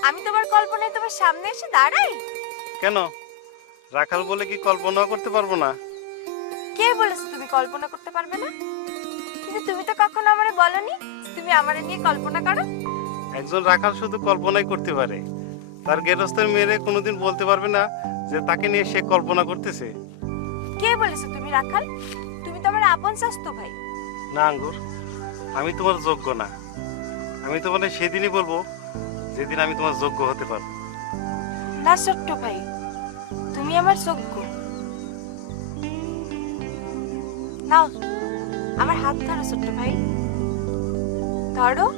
আমি তোমার কল্পনায় তোমার সামনে এসে দাঁড়াই? কেন, রাখাল বলে কি কল্পনা করতে পারবো না? কে বলেছে তুমি কল্পনা করতে পারবে না? কিন্তু তুমি তো কখনো আমারে বলনি তুমি আমারে নিয়ে কল্পনা করো। একজন রাখাল শুধু কল্পনাই করতে পারে, তার গেরস্তের মেয়েরে কোনোদিন বলতে পারবে না যে তাকে নিয়ে সে কল্পনা করতেছে। কে বলেছে তুমি রাখাল? তুমি তো আমার আপন চাচতো ভাই। না আঙ্গুর, আমি তোমার যোগ্য না। আমি তোমার সেদিনই বলবো যেদিন আমি তোমার যোগ্য হতে পারবো। না ছোট্ট ভাই, তুমি আমার যোগ্য। নাও আমার হাত ধরো ছোট্ট ভাই, ধরো।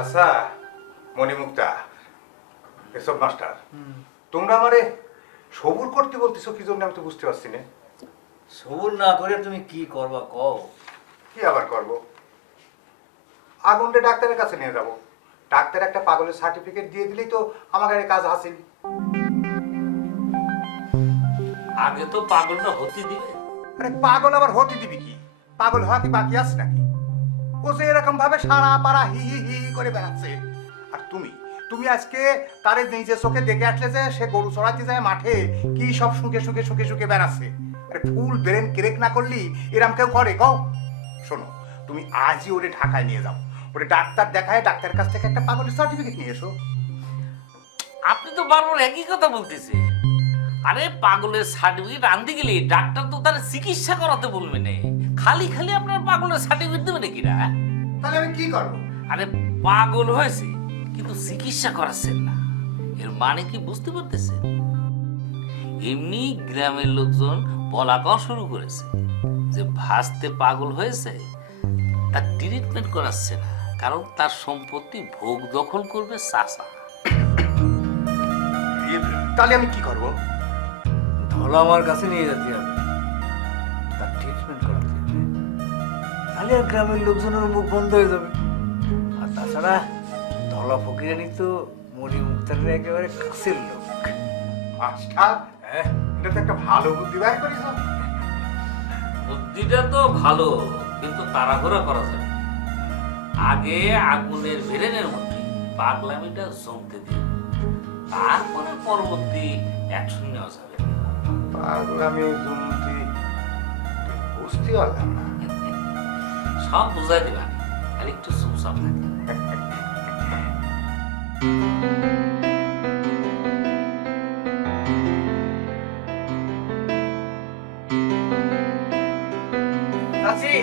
আচ্ছা মণিমুক্তা, এসব মাস্টার, তোমরা আমারে সবুর করতে বলতেছো কি জন্য আমি তো বুঝতে পারছি না। সবুর না করে তুমি কি করবা কও? কি আবার করব? আগুনটা ডাক্তারের কাছে নিয়ে যাব। ডাক্তার একটা পাগলের সার্টিফিকেট দিয়ে দিলেই তো আমাকে কাজ হাসিল। আগে তো পাগলটা হতে দিবে। আরে পাগল আবার হতে দিবি কি? পাগল হওয়া কি বাকি আছে নাকি? ও যে এরকম ভাবে সারা পাড়া হি হি হি করে বেড়াচ্ছে। আর তুমি আজকে তারে নিজের চোখে দেখে আসলে যে সে গরু চড়াতে যায় মাঠে, কি সব শুকে শুকে শুকে শুকে বেড়াচ্ছে। আরে ফুল ব্রেন ক্রেক না করলি এরম কেউ করে কও? শোনো, তুমি আজই ওরে ঢাকায় নিয়ে যাও, ওরে ডাক্তার দেখায় ডাক্তারের কাছ থেকে একটা পাগলের সার্টিফিকেট নিয়ে এসো। আপনি তো বারবার একই কথা বলতেছে। আরে পাগলের সার্টিফিকেট আনতে গেলে ডাক্তার তো তার চিকিৎসা করাতে বলবে না, খালি খালি আপনার পাগলের সার্টিফিকেট দেবে নাকি না? তাহলে আমি কি করবো? আরে পাগল হয়েছে কিন্তু চিকিৎসা করাচ্ছেন না, এর মানে কি বুঝতে পারতেছে? এমনি গ্রামের লোকজন বলা কওয়া শুরু করেছে যে ভাসতে পাগল হয়েছে, তার ট্রিটমেন্ট করাচ্ছে না, কারণ তার সম্পত্তি ভোগ দখল করবে চাচা। তাহলে আমি কি করবো? ধলা আমার কাছে নিয়ে যেতে হবে, তার ট্রিটমেন্ট করাতে হবে। তাহলে আর গ্রামের লোকজনের মুখ বন্ধ হয়ে যাবে। আর তাছাড়া ধলা ফকিরানি তো মণিমুক্তারের একেবারে কাছের লোক। মাস্টার, এটা তো একটা ভালো বুদ্ধি বের করিস। বুদ্ধিটা তো ভালো, কিন্তু তাড়াহুড়া করা যাবে। আগে আগুনের ভেরেনের মধ্যে পাগলামিটা জমতে দিন, তারপরে পরবর্তী অ্যাকশন নেওয়া যাবে। পাগলামি জুমতি বুঝতে পারলাম না। সব বুঝাই দিবা খালি একটু চুপচাপ থাকি। চাচি,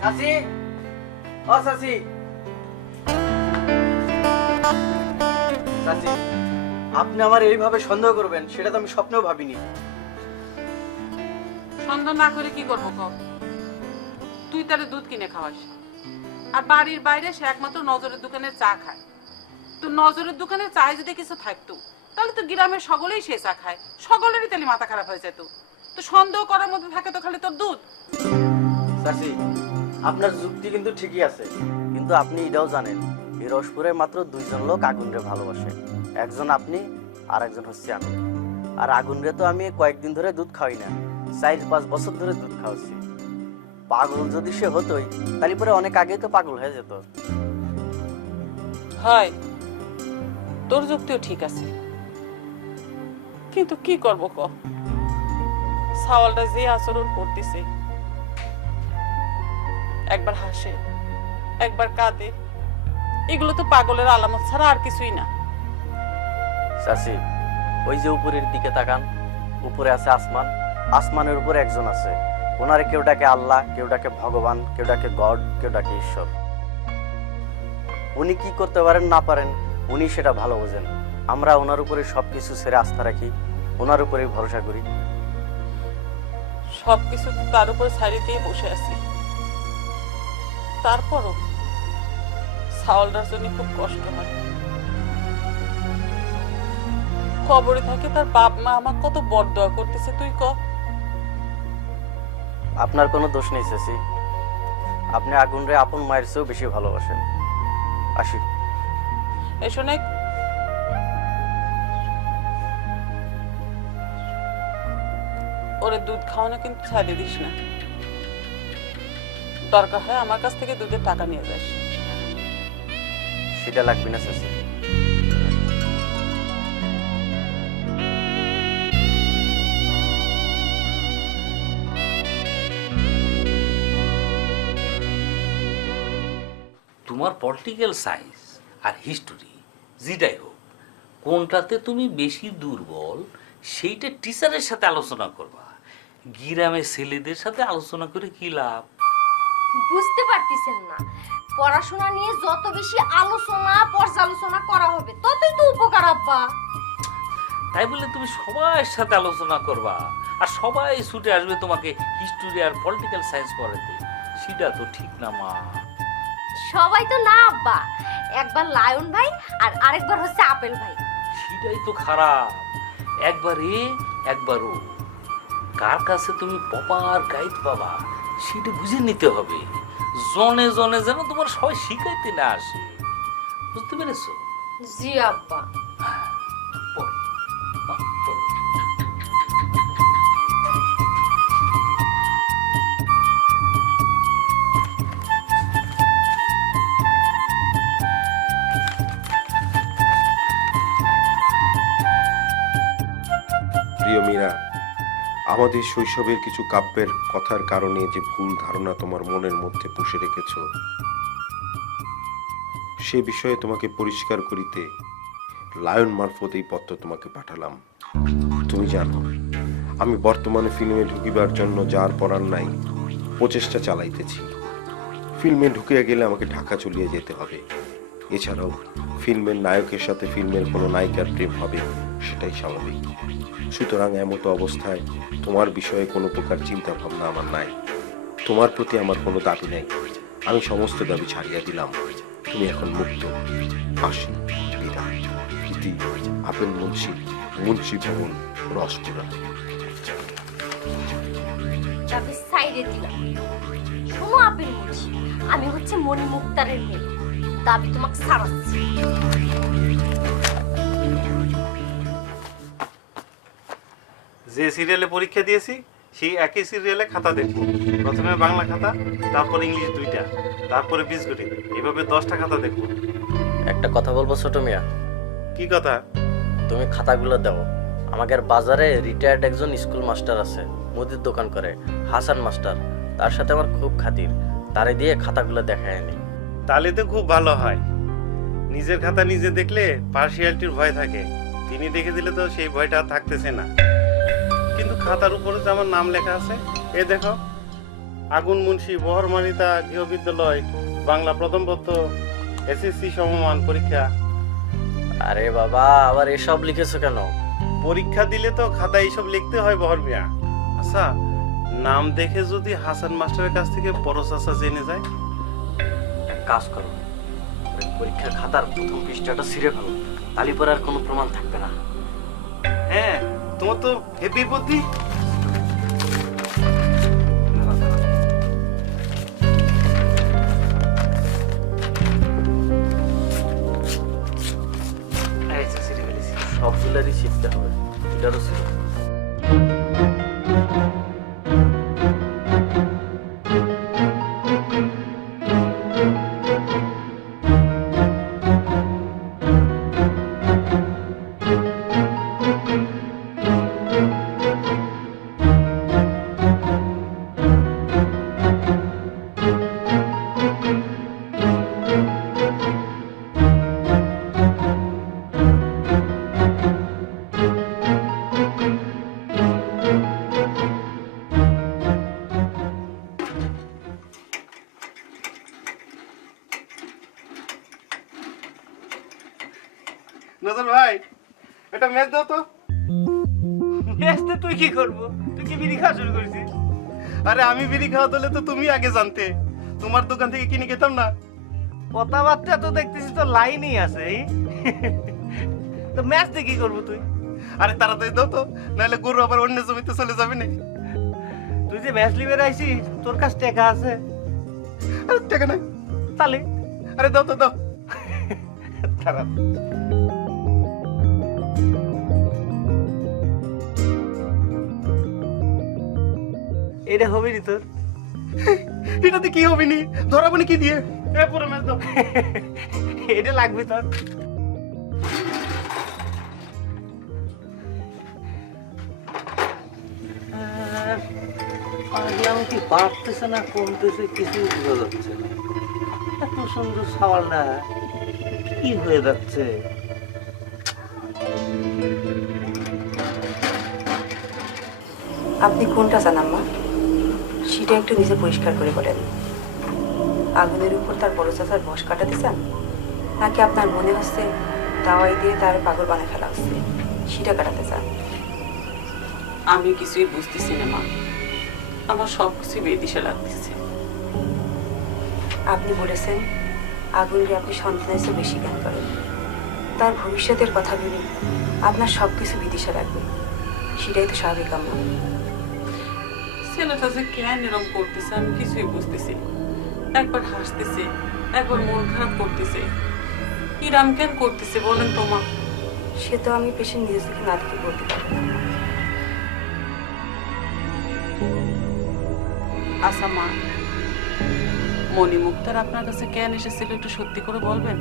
চাচি, ও চাচি, চাচি, আপনি আমার এইভাবে সন্দেহ করবেন সেটা তো আমি স্বপ্নেও ভাবিনি। সন্দেহ না করে কি করবো কর? তুই তারে দুধ কিনে খাওয়াস, আর বাড়ির বাইরে সে একমাত্র নজরের দোকানে চা খায়। তো নজরের দোকানে চায় যদি কিছু থাকতো তাহলে তো গ্রামের সকলেই সে চা খায়, সকলেরই তাহলে মাথা খারাপ হয়ে যেত। তো সন্দেহ করার মধ্যে থাকে তো খালি তোর দুধ। চাচি, আপনার যুক্তি কিন্তু ঠিকই আছে, কিন্তু আপনি এটাও জানেন এই রসপুরে মাত্র দুইজন লোক আগুনরে ভালোবাসে, একজন আপনি আর একজন হচ্ছে আমি। আর আগুনরে তো আমি কয়েকদিন ধরে দুধ খাওয়াই না, 4-5 বছর ধরে দুধ খাওয়াচ্ছি। পাগল যদি সে হতোই তাহলে পরে অনেক আগেই তো পাগল হয়ে যেত। হয় তোর যুক্তিও ঠিক আছে, কিন্তু কি করবো ক? সাওয়ালটা যে আচরণ করতেছে, একবার হাসে একবার কাঁদে, এগুলো তো পাগলের আলামত ছাড়া আর কিছুই না। চাচি, ওই যে উপরের দিকে তাকান, উপরে আছে আসমান, আসমানের উপরে একজন আছে, ওনারে কেউ ডাকে আল্লাহ, কেউ ডাকে ভগবান, কেউ ডাকে গড, কেউ ডাকে ঈশ্বর। উনি কি করতে পারেন না পারেন উনি সেটা ভালো বোঝেন। আমরা ওনার উপরে সবকিছু ছেড়ে আস্থা রাখি, ওনার উপরেই ভরসা করি। সবকিছু তো তার উপর ছাড়িতেই বসে আছি, তারপরও সাওয়ালটার জন্য খুব কষ্ট হয়। খবরে থাকে তার বাপ মা আমার কত বড়দোয়া করতেছে, তুই ক? আপনার কোনো দোষ নেই চাচি, আপনি আগুনরে আপন মায়ের চেয়েও বেশি ভালোবাসেন। আসি। এই শোনে, ওরে দুধ খাওয়ানো কিন্তু ছাড়িয়ে দিস না, দরকার হয় আমার কাছ থেকে দুধের টাকা নিয়ে যাস। সেটা লাগবে না চাচি। তোমার পলিটিক্যাল সায়েন্স আর হিস্টোরি যেটাই হোক, কোনটাতে তুমি বেশি দুর্বল সেইটা টিচারের সাথে আলোচনা করবা। গ্রামের ছেলেদের সাথে আলোচনা করে কি লাভ? বুঝতে পারতেছেন না, পড়াশোনা নিয়ে যত বেশি আলোচনা পর্যালোচনা করা হবে ততই তো উপকার আব্বা। তাই বলে তুমি সবার সাথে আলোচনা করবা আর সবাই ছুটে আসবে তোমাকে হিস্টোরি আর পলিটিক্যাল সায়েন্স পড়াতে, সেটা তো ঠিক না মা। সবাই তো না আব্বা, একবার লায়ন ভাই আর আরেকবার হচ্ছে আপেল ভাই। সেটাই তো খারাপ, একবার এ একবার ও, কার কাছে তুমি পপার গাইড পাবা সেটা বুঝে নিতে হবে। জনে জনে যেন তোমার সবাই শিখাইতে না আসে, বুঝতে পেরেছো? জি আব্বা। পড়ো, মা, পড়ো। প্রিয় মীরা, আমাদের শৈশবের কিছু কাব্যের কথার কারণে যে ভুল ধারণা তোমার মনের মধ্যে পুষে রেখেছ, সে বিষয়ে তোমাকে পরিষ্কার করিতে লায়ন মারফত এই পত্র তোমাকে পাঠালাম। তুমি জানো আমি বর্তমানে ফিল্মে ঢুকিবার জন্য যার পড়ার নাই প্রচেষ্টা চালাইতেছি। ফিল্মে ঢুকিয়া গেলে আমাকে ঢাকা চলিয়ে যেতে হবে। এছাড়াও ফিল্মের নায়কের সাথে ফিল্মের কোনো নায়িকার প্রেম হবে, সেটাই স্বাভাবিক। সুতরাং এমতো অবস্থায় তোমার বিষয়ে কোনো প্রকার চিন্তা ভাবনা আমার নাই। তোমার প্রতি আমার কোনো দাবি নাই, আমি সমস্ত দাবি ছাড়িয়া দিলাম। তুমি এখন মুক্ত। আসি, বিদায়। ইতি আপেল মুন্সি, মুন্সি ভবন, রসপুরা। তবে সাইডে দিলাম। শোনো আপেল মুন্সি, আমি হচ্ছে মনি মুক্তারের মেয়ে, দাবি তোমাকে ছাড়াচ্ছি। যে সিরিয়ালে পরীক্ষা দিয়েছি সেই একই সিরিয়ালে খাতা দেখবো। প্রথমে বাংলা খাতা, তারপর ইংলিশ 2টা, তারপরে বীজগণিত, এভাবে 10টা খাতা দেখবো। একটা কথা বলবো ছোট মিয়া। কি কথা? তুমি খাতাগুলো দাও, আমাদের বাজারে রিটায়ার্ড একজন স্কুল মাস্টার আছে, মুদির দোকান করে, হাসান মাস্টার। তার সাথে আমার খুব খাতির, তারে দিয়ে খাতাগুলো দেখায় আনি। তাহলে তো খুব ভালো হয়। নিজের খাতা নিজে দেখলে পার্সিয়ালিটির ভয় থাকে, তিনি দেখে দিলে তো সেই ভয়টা আর থাকতেছে না। কিন্তু খাতার উপরে যে আমার নাম লেখা আছে, এ দেখো, আগুন মুন্সি বহরমানিতা গৃহ বিদ্যালয়, বাংলা প্রথম পত্র, এসএসসি সমমান পরীক্ষা। আরে বাবা, আবার এসব লিখেছো কেন? পরীক্ষা দিলে তো খাতায় এইসব লিখতে হয় বহর মিয়া। আচ্ছা, নাম দেখে যদি হাসান মাস্টারের কাছ থেকে পরচাচা জেনে যায়? এক কাজ করো, ওই পরীক্ষার খাতার প্রথম পৃষ্ঠাটা ছিঁড়ে ফেলো, তালি পরে আর কোনো প্রমাণ থাকবে না। হ্যাঁ, তোমার তো হেভি বুদ্ধি। সবগুলারই শিখতে হবে, এটারও ছিল। নজর ভাই, এটা ম্যাচ দাও তো। ম্যাচতে তুই কি করবো? তুই কি বিড়ি খাওয়া শুরু করেছিস? আরে আমি বিড়ি খাওয়া দিলে তো তুমি আগে জানতে, তোমার দোকান থেকে কিনে খেতাম না। কথাবার্তা তো দেখতেছিস তো লাইনই আছে। তো ম্যাচতে কি করবো তুই? আরে তাড়াতাড়ি দাও তো, নাহলে গরু আবার অন্য জমিতে চলে যাবে না। তুই যে ম্যাচ লিবে আইছিস, তোর কাছে টাকা আছে? আরে টাকা নাই। তাহলে আরে দাও তো, দাও। এটা হবে নি তোর? এটাতে কি হবে নি? ধরাবো নি কি দিয়ে? এ পুরো ম্যাচ দাও। এটা লাগবে তোর। পাগলামি কি বাড়তেছে না কমতেছে কিছুই বোঝা যাচ্ছে না। এত সুন্দর সওয়ালটা কি হয়ে যাচ্ছে? আপনি কোনটা চান আম্মা? সেটা একটু নিজে পরিষ্কার করে বলেন। আগুনের উপর তার বড় চাচার বস কাটাতে চান, নাকি আপনার মনে হচ্ছে দাওয়াই দিয়ে তার পাগল বানায় ফেলা হচ্ছে, সেটা কাটাতে চান? আমি কিছুই বুঝতেছি না মা, আমার সব কিছু বেদিশা লাগতেছে। আপনি বলেছেন আগুনকে আপনি সন্তানের চেয়ে বেশি জ্ঞান করেন, তার ভবিষ্যতের কথা ভেবে আপনার সব কিছু বিদিশা লাগবে, সেটাই তো স্বাভাবিক আম্মা। ছেলেটা যে কেন এরকম করতেছে আমি কিছুই বুঝতেছি। একবার হাসতেছে, একবার মন খারাপ করতেছে। কিরাম কেন করতেছে বলেন তো মা? সে তো আমি পেশেন্ট নিজে থেকে না দেখে বলতে পারবো না। আচ্ছা মা, মণি মুক্তার আপনার কাছে কেন এসেছিল একটু সত্যি করে বলবেন?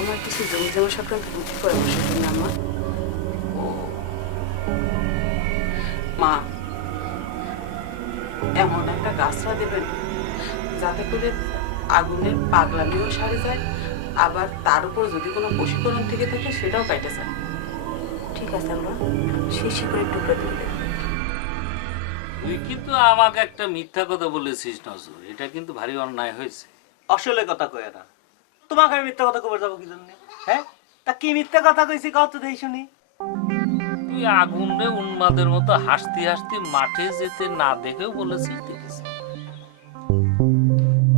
আমার কিছু জমি জমা সংক্রান্ত বুদ্ধি পরামর্শ দিন আম্মা। মা, এমন একটা গাছরা দেবেন যাতে করে আগুনের পাগলামিও সারে যায়, আবার তার উপর যদি কোনো বশীকরণ থেকে থাকে সেটাও কাটে যায়। ঠিক আছে আম্মা, সেই শিকড়ের টুকরো দিলে। তুই কিন্তু আমাকে একটা মিথ্যা কথা বলেছিস নজর, এটা কিন্তু ভারী অন্যায় হয়েছে। আসলে কথা কয় না, তোমাকে আমি মিথ্যা কথা কবে যাবো কি জন্য? হ্যাঁ, তা কি মিথ্যা কথা কইছি কত দেই শুনি? তুই আগুনে উন্মাদের মতো হাসতে হাসতে মাঠে যেতে না দেখেও বলেছিস দেখেছি।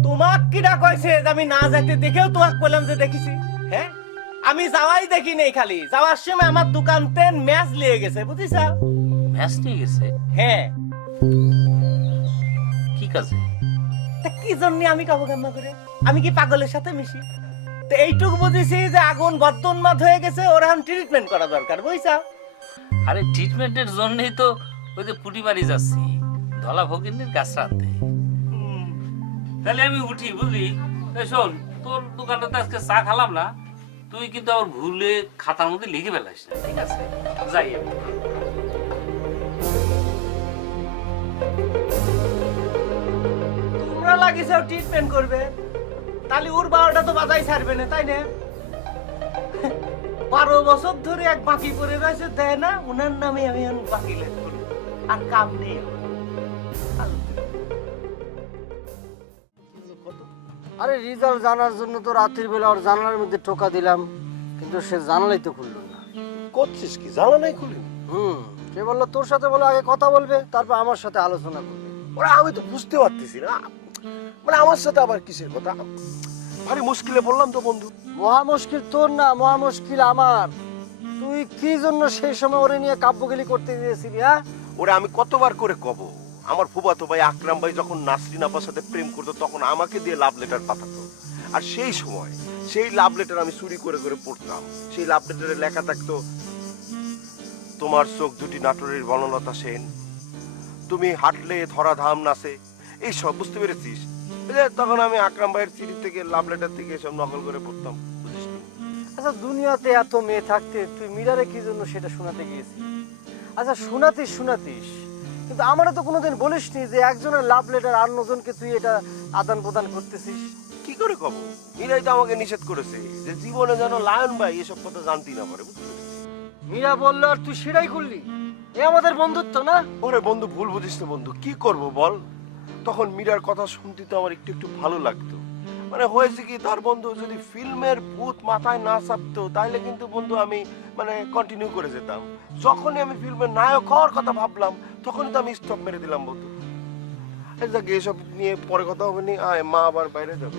তোমাক কিরা কইছে যে আমি না যেতে দেখেও তোমাক বললাম যে দেখেছি? হ্যাঁ, আমি যাওয়াই দেখি নেই, খালি যাওয়ার সময় আমার দোকানতে ম্যাচ লিয়ে গেছে, বুঝিস? ম্যাচ নিয়ে গেছে? হ্যাঁ। কি কাজে? তা কি জন্য আমি কাবু কান্না করে? আমি কি পাগলের সাথে মিশি? তো এইটুকু বুঝেছি যে আগুন বদ্ধোন্মাদ হয়ে গেছে, ওর এখন ট্রিটমেন্ট করা দরকার, বুঝছা? আরে ট্রিটমেন্টের জন্যই তো ওই যে পুটি বাড়ি যাচ্ছি, ধলা ফকিরের গাছ রাতে। তাহলে আমি উঠি, বুঝলি? শোন, তোর দোকানটাতে আজকে চা খালাম না, তুই কিন্তু আবার ভুলে খাতার মধ্যে লিখে ফেলাস না, ঠিক আছে? যাই আমি। তোমরা লাগিয়েছো ট্রিটমেন্ট করবে, তাহলে ওর বারোটা তো বাজাই ছাড়বে না, তাই না? 12 বছর ধরে এক বাকি পড়ে রয়েছে, দেয় না, ওনার নামে আমি এখন বাকি লেখ করি, আর কাম নেই। আরে রেজাল্ট জানার জন্য তো রাতের বেলা ওর জানালার মধ্যে টোকা দিলাম, কিন্তু সে জানালাই তো খুললো না। করছিস কি, জানা নাই খুলিনি? সে বললো তোর সাথে বলে আগে কথা বলবে, তারপর আমার সাথে আলোচনা করবে। ওরা আমি তো বুঝতে পারতেছি না, মানে আমার সাথে আবার কিসের কথা? ভারী মুশকিলে বললাম তো বন্ধু। মহা মুশকিল তোর না, মহা মুশকিল আমার। তুই কি জন্য সেই সময় ওরে নিয়ে কাব্যগিলি করতে গিয়েছিলি? হ্যাঁ, ওরা আমি কতবার করে কব, আমার ফুফাতো ভাই আকরাম ভাই যখন নাসরিন আপার সাথে প্রেম করতো তখন আমাকে দিয়ে লাভ লেটার পাঠাতো, আর সেই সময় সেই লাভ লেটার আমি চুরি করে করে পড়তাম। সেই লাভ লেটারে লেখা থাকতো, তোমার চোখ দুটি নাটোরের বনলতা সেন, তুমি হাঁটলে ধরা ধাম নাচে, এই সব বুঝতে পেরেছিস? তখন আমি আকরাম ভাইয়ের চিঠি থেকে লাভ লেটার থেকে এসব নকল করে পড়তাম, বুঝিস? আচ্ছা, দুনিয়াতে এত মেয়ে থাকতে তুই মীরারে কি জন্য সেটা শোনাতে গিয়েছিস? আচ্ছা, শোনাতিস, কিন্তু আমারও তো কোনোদিন বলিসনি যে একজনের লাভ লেটার আর অন্যজনকে তুই এটা আদান প্রদান করতেছিস। কি করে কব? মীরাই তো আমাকে নিষেধ করেছে যে জীবনে যেন লায়ন ভাই এসব কথা জানতেই না পারে, বুঝতে পেরেছিস? মীরা বললো আর তুই সেটাই করলি? এ আমাদের বন্ধুত্ব না? ওরে বন্ধু, ভুল বুঝিস না বন্ধু, কি করব বল? তখন মীরার কথা শুনতে তো আমার একটু একটু ভালো লাগতো। মানে হয়েছে কি, তার বন্ধু যদি ফিল্মের ভূত মাথায় না চাপতো তাহলে কিন্তু বন্ধু আমি মানে কন্টিনিউ করে যেতাম। যখনই আমি ফিল্মের নায়ক হওয়ার কথা ভাবলাম তখনই তো আমি স্টপ মেরে দিলাম বন্ধু। এসব নিয়ে পরে কথা হবে নি, আয় মা আবার বাইরে যাবে।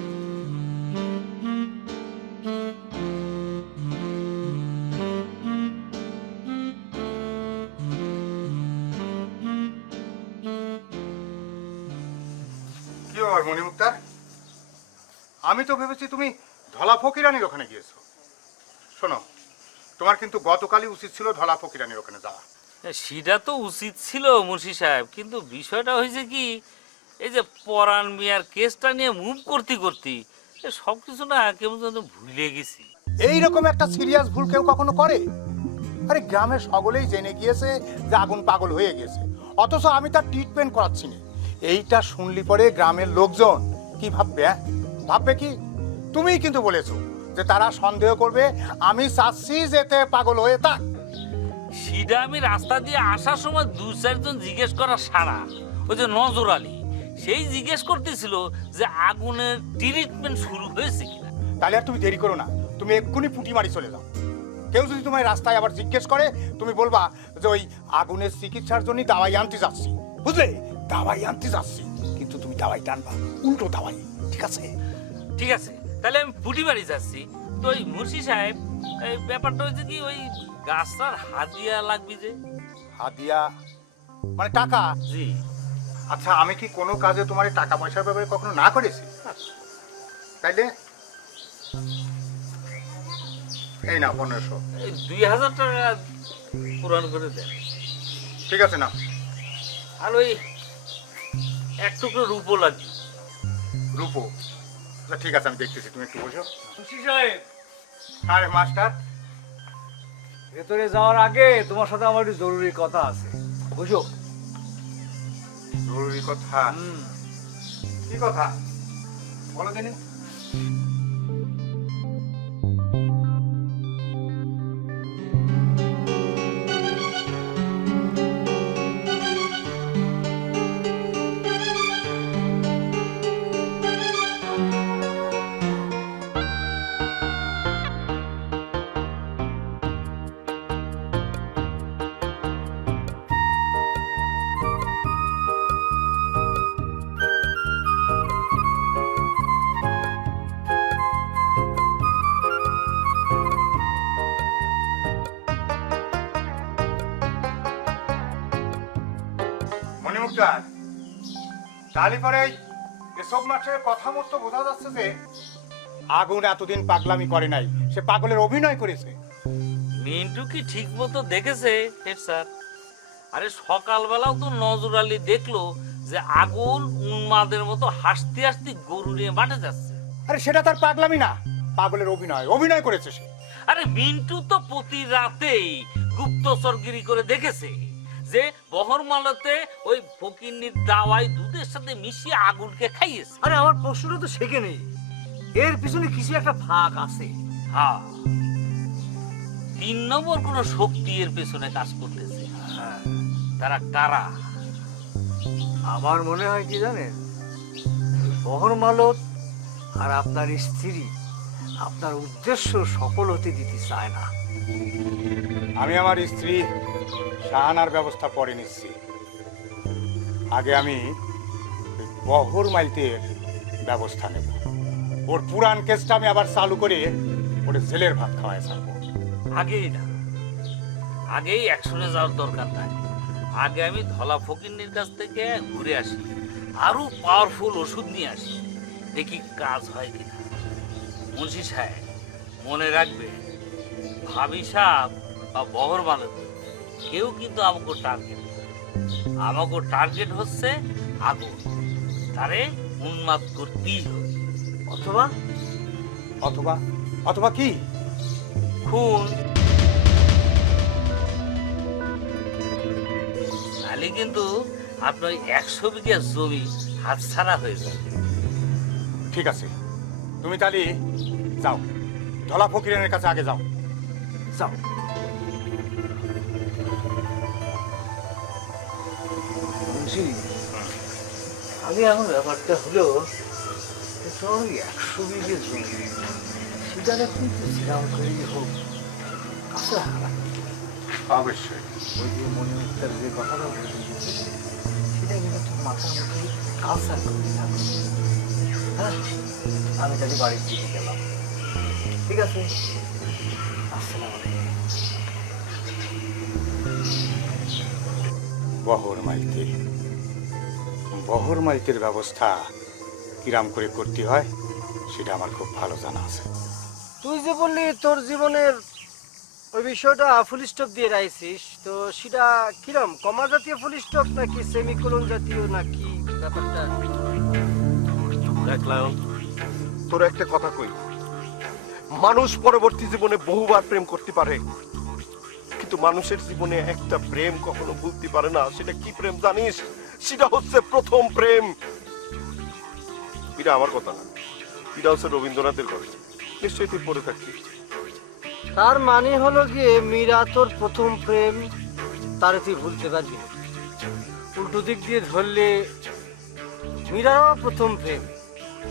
কি ব্যাপার মণিমুক্তার? আমি তো ভেবেছি তুমি ধলা ফকিরানির ওখানে গিয়েছো। শোনো, তোমার কিন্তু গতকালই উচিত ছিল ধলা ফকিরানির ওখানে যাওয়া। সেটা তো উচিত ছিল মুন্সি সাহেব, কিন্তু বিষয়টা হয়েছে কি, এই যে পরাণ মিয়ার কেসটা নিয়ে মুভ করতে সব কিছু না কেমন যেন ভুলে গেছি। এইরকম একটা সিরিয়াস ভুল কেউ কখনো করে? আরে গ্রামের সকলেই জেনে গিয়েছে যে আগুন পাগল হয়ে গেছে, অথচ আমি তার ট্রিটমেন্ট করাচ্ছি না। এইটা শুনলি পরে গ্রামের লোকজন কি ভাববে? ভাববে কি? তুমিই কিন্তু বলেছো যে তারা সন্দেহ করবে আমি চাচ্ছি যেতে পাগল হয়ে থাক। সেটা আমি রাস্তা দিয়ে আসার সময় 2-4 জন জিজ্ঞেস করা সারা, ওই যে নজর আলী, সেই জিজ্ঞেস করতেছিল যে আগুনের ট্রিটমেন্ট শুরু হয়েছে কিনা। তাহলে আর তুমি দেরি করো না, তুমি এক্ষুনি পুঁটি মারি চলে যাও। কেউ যদি তোমার রাস্তায় আবার জিজ্ঞেস করে তুমি বলবা যে ওই আগুনের চিকিৎসার জন্য দাওয়াই আনতে যাচ্ছি, বুঝলে? দাওয়াই আনতে যাচ্ছি, কিন্তু তুমি দাওয়াই টানবা উল্টো দাওয়াই, ঠিক আছে? ঠিক আছে, তাহলে আমি পুটি বাড়ি যাচ্ছি। তো ওই মুন্সি সাহেব, এই ব্যাপারটা হচ্ছে কি, ওই গাছটার হাদিয়া লাগবে যে। হাদিয়া মানে টাকা? জি। আচ্ছা, আমি কি কোনো কাজে তোমার এই টাকা পয়সার ব্যাপারে কখনো না করেছি? তাইলে এই না 1500, এই 2000 টাকা পূরণ করে দেন। ঠিক আছে না? আর ওই এক টুকরো রূপও লাগবে। রূপো? আচ্ছা ঠিক আছে, আমি দেখতেছি, তুমি একটু বসো। মুন্সি সাহেব, আরে মাস্টার, ভেতরে যাওয়ার আগে তোমার সাথে আমার একটু জরুরি কথা আছে, বুঝো? জরুরি কথা? কি কথা বলো দিনি। মণিমুক্তার, তাহলে পরে এসব মাঠের কথা মতো বোঝা যাচ্ছে যে আগুন এতদিন পাগলামি করে নাই, সে পাগলের অভিনয় করেছে। মিন্টু কি ঠিক মতো দেখেছে হেড স্যার? আরে সকালবেলাও তো নজর আলী দেখলো যে আগুন উন্মাদের মতো হাসতে হাসতে গরু নিয়ে মাঠে যাচ্ছে। আরে সেটা তার পাগলামি না, পাগলের অভিনয় করেছে সে। আরে মিন্টু তো প্রতি রাতেই গুপ্তচরগিরি করে দেখেছে যে বহরমালতে ওই ফকিন্নির দাওয়াই দুধের সাথে মিশিয়ে আগুনকে খাইয়েছে। আরে আমার প্রশ্নটা তো সেখানেই, এর পিছনে কিছু একটা ফাঁক আছে। হ্যাঁ, 3 নম্বর কোন শক্তি এর পেছনে কাজ করতেছে। তারা কারা? আমার মনে হয় কি জানেন, বহরমালত আর আপনার স্ত্রী আপনার উদ্দেশ্য সফল হতে দিতে চায় না। আমি আমার স্ত্রী শাহানার ব্যবস্থা পরে নিচ্ছি। আগে আমি বহর মাইলতের ব্যবস্থা নেব। ওর পুরান কেসটা আমি আবার চালু করে ওর জেলের ভাত খাওয়ায় ছাড়বো। আগেই না, আগেই অ্যাকশনে যাওয়ার দরকার নাই। আগে আমি ধলা ফকিন্নির কাছ থেকে ঘুরে আসি, আরো পাওয়ারফুল ওষুধ নিয়ে আসি, দেখি কাজ হয় কিনা। মুন্সি সাহেব মনে রাখবে, ভাবি সাহেব বা বহর মালত কেউ কিন্তু আমাকে টার্গেট, আমাকে টার্গেট হচ্ছে আগুন। তারে উন্মাদ করতেই হবে। অথবা অথবা অথবা কি? খুন। তাহলে কিন্তু আপনার 100 বিঘা জমি হাতছাড়া হয়ে যাবে। ঠিক আছে, তুমি তাহলে যাও, ধলা ফকিরের কাছে আগে যাও। যাও। মুন্সি, আমি এখন ব্যাপারটা হলো 100 বিঘে জমি, সেটা কিন্তু শ্রীরাম করে হোক কাছে অবশ্যই। ওই যে মনে হচ্ছে যে কথাটা বলে সেটা কিন্তু তোর মাথার মধ্যে কালচার করে থাকবে। হ্যাঁ, আমি তাহলে বাড়ির দিকে গেলাম। ঠিক আছে, আসসালামু আলাইকুম। বহর মাইতের ব্যবস্থা কিরাম করে করতে হয় সেটা আমার খুব ভালো জানা আছে। তুই যে বললি তোর জীবনের ওই বিষয়টা ফুল স্টপ দিয়ে রাখছিস, তো সেটা কিরম, কমা জাতীয় ফুল স্টপ নাকি সেমিকোলন জাতীয় নাকি ব্যাপারটা? দেখ লায়ন, তোর একটা কথা কই, মানুষ পরবর্তী জীবনে বহুবার প্রেম করতে পারে, কিন্তু মানুষের জীবনে একটা প্রেম কখনো ভুলতে পারে না। সেটা কি প্রেম জানিস? সেটা হচ্ছে প্রথম প্রেম। এটা আমার কথা না, এটা হচ্ছে রবীন্দ্রনাথের কথা। নিশ্চয়ই তুই পড়ে থাকছিস। তার মানে হলো গিয়ে মীরা তোর প্রথম প্রেম, তারে তুই ভুলতে পারবি না। উল্টো দিক দিয়ে ধরলে মীরারও প্রথম প্রেম,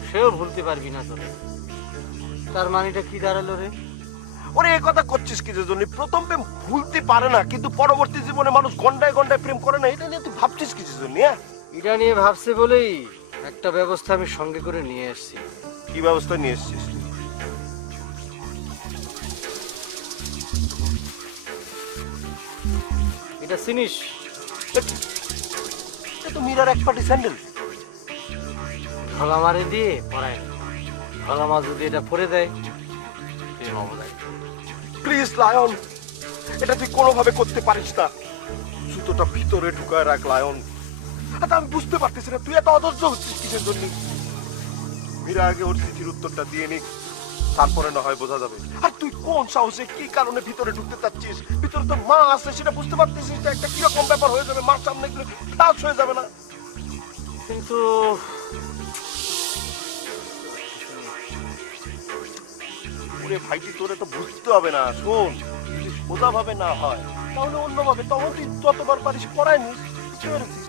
সেও ভুলতে পারবি না তোরে। তার মানেটা কি দাঁড়ালো রে? ওরে এই কথা করছিস কি জন্য? প্রথম প্রেম ভুলতে পারে না, কিন্তু পরবর্তী জীবনে মানুষ গন্ডায় গন্ডায় প্রেম করে না। এটা নিয়ে তুই ভাবছিস কিছু জন্য? এটা নিয়ে ভাবছে বলেই একটা ব্যবস্থা আমি সঙ্গে করে নিয়ে এসেছি। কি ব্যবস্থা নিয়ে এসেছিস? এটা চিনিস? এটা তো মীরার এক পাটি স্যান্ডেল। ধলা মারে দিয়ে পরায় না, ধলা মা যদি এটা পরে দেয় প্রেম অবদায়। প্লিজ লায়ন, এটা তুই কোনোভাবে করতে পারিস না। জুতোটা ভিতরে ঢুকায় রাখ লায়ন। আচ্ছা, আমি বুঝতে পারতেছি না তুই এত অধৈর্য হচ্ছিস কিসের জন্য। মীরা আগে ওর চিঠির উত্তরটা দিয়ে নিক, তারপরে না হয় বোঝা যাবে। আর তুই কোন সাহসে কি কারণে ভিতরে ঢুকতে চাচ্ছিস? ভিতরে তো মা আছে, সেটা বুঝতে পারতেছিস? একটা কিরকম ব্যাপার হয়ে যাবে, মার সামনে গেলে ফ্লাশ হয়ে যাবে না? কিন্তু ওরে ভাইটি, তোরে তো বুঝতে হবে না। শোন, যদি সোজা ভাবে না হয় তাহলে অন্যভাবে, তখন তুই যতবার পারিস পড়ায় নিস। বুঝতে পেরেছিস?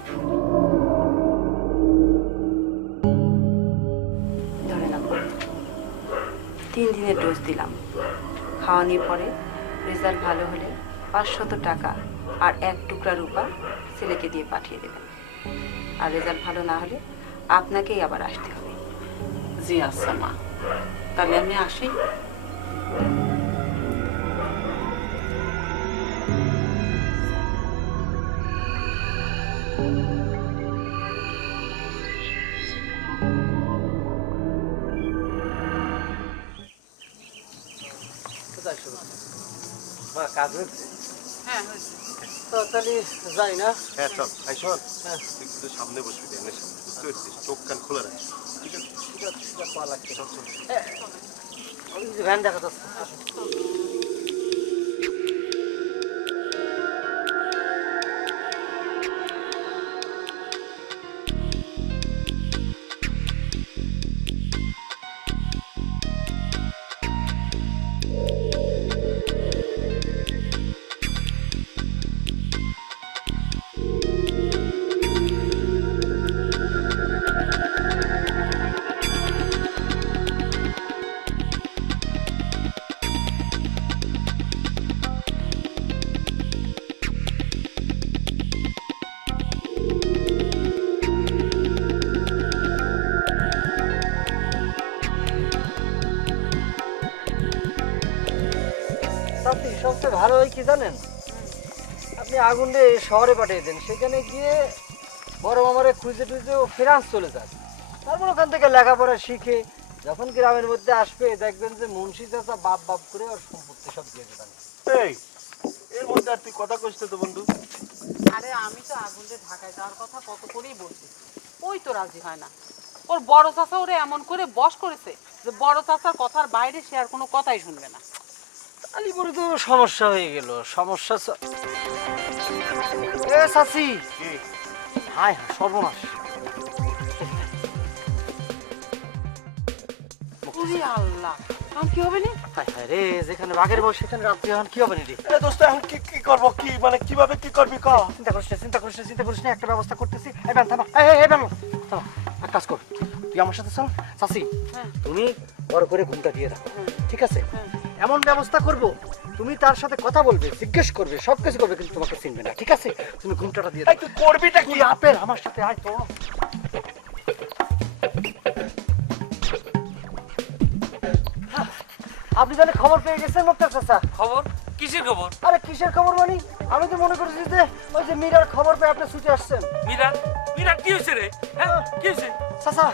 ধরে নাও 3 দিনের ডোজ দিলাম, খাওয়ানোর পরে রেজাল্ট ভালো হলে 500 টাকা আর 1 টুকরা রূপা ছেলেকে দিয়ে পাঠিয়ে দেবেন। আর রেজাল্ট ভালো না হলে আপনাকেই আবার আসতে হবে। জি আচ্ছা মা, তাহলে আমি আসি। কাজ হচ্ছে? হ্যাঁ হয়েছে। তো তাহলে যাই না? হ্যাঁ চল, আই শোন, তুই কিন্তু সামনে বসবি, ধ্যানের সামনে, বুঝতে পারছিস? চোখ কান খোলা রাখিস, ঠিক আছে? সেটা পাওয়া লাগছে। আমি ভ্যান দেখা যাচ্ছে। ওই কি জানেন, আপনি আগুনরে শহরে পাঠিয়ে দেন, সেখানে গিয়ে বড় মামারে খুঁজে টুজে ও ফ্রান্স চলে যান। তারপর ওখান থেকে লেখাপড়া শিখে যখন গ্রামের মধ্যে আসবে দেখবেন যে মুন্সি চাচা বাপ বাপ করে ওর সম্পত্তি সব দিয়ে দেবেন। এই এর মধ্যে আর তুই কথা কইছিস তো বন্ধু? আরে আমি তো আগুনরে ঢাকায় যাওয়ার কথা কত করেই বলছি, ওই তো রাজি হয় না। ওর বড় চাচা ওরে এমন করে বশ করেছে যে বড় চাচার কথার বাইরে সে আর কোনো কথাই শুনবে না। আলিপুরে তো সমস্যা হয়ে গেল, সমস্যা এ চাচি, হায় হায় সর্বনাশ। ওরে আল্লাহ, এখন কি হবে না? হায় হায় রে, যেখানে বাঘের বউ সেখানে রাত্রি এখন কি হবে রে? এ দোস্ত এখন কি করব, কি মানে কিভাবে কি করবি ক? চিন্তা করিস না, চিন্তা করিস না, চিন্তা করিস না, একটা ব্যবস্থা করতেছি। এই ব্যান থামা, এই ব্যান থামা, এক কাজ কর, তুই আমার সাথে চল। চাচি, তুমি বড় করে ঘুমটা দিয়ে রাখো, ঠিক আছে? এমন ব্যবস্থা করব, তুমি তার সাথে কথা বলবে, জিজ্ঞেস করবে, সবকিছু করবে, কিন্তু তোমাকে চিনবে না, ঠিক আছে? তুমি ঘুমটাটা দিয়ে এই তুই করবিটা কি? আপেল আমার সাথে আয় তো। আপনি জানেন খবর পেয়ে গেছেন মুক্তার চাচা? খবর? কিসের খবর? আরে কিসের খবর মানে, আমি তো মনে করেছি যে ওই যে মীরার খবর পেয়ে আপনি ছুটে আসছেন। মীরা? মীরা কি হয়েছে রে? হ্যাঁ কি হয়েছে? চাচা,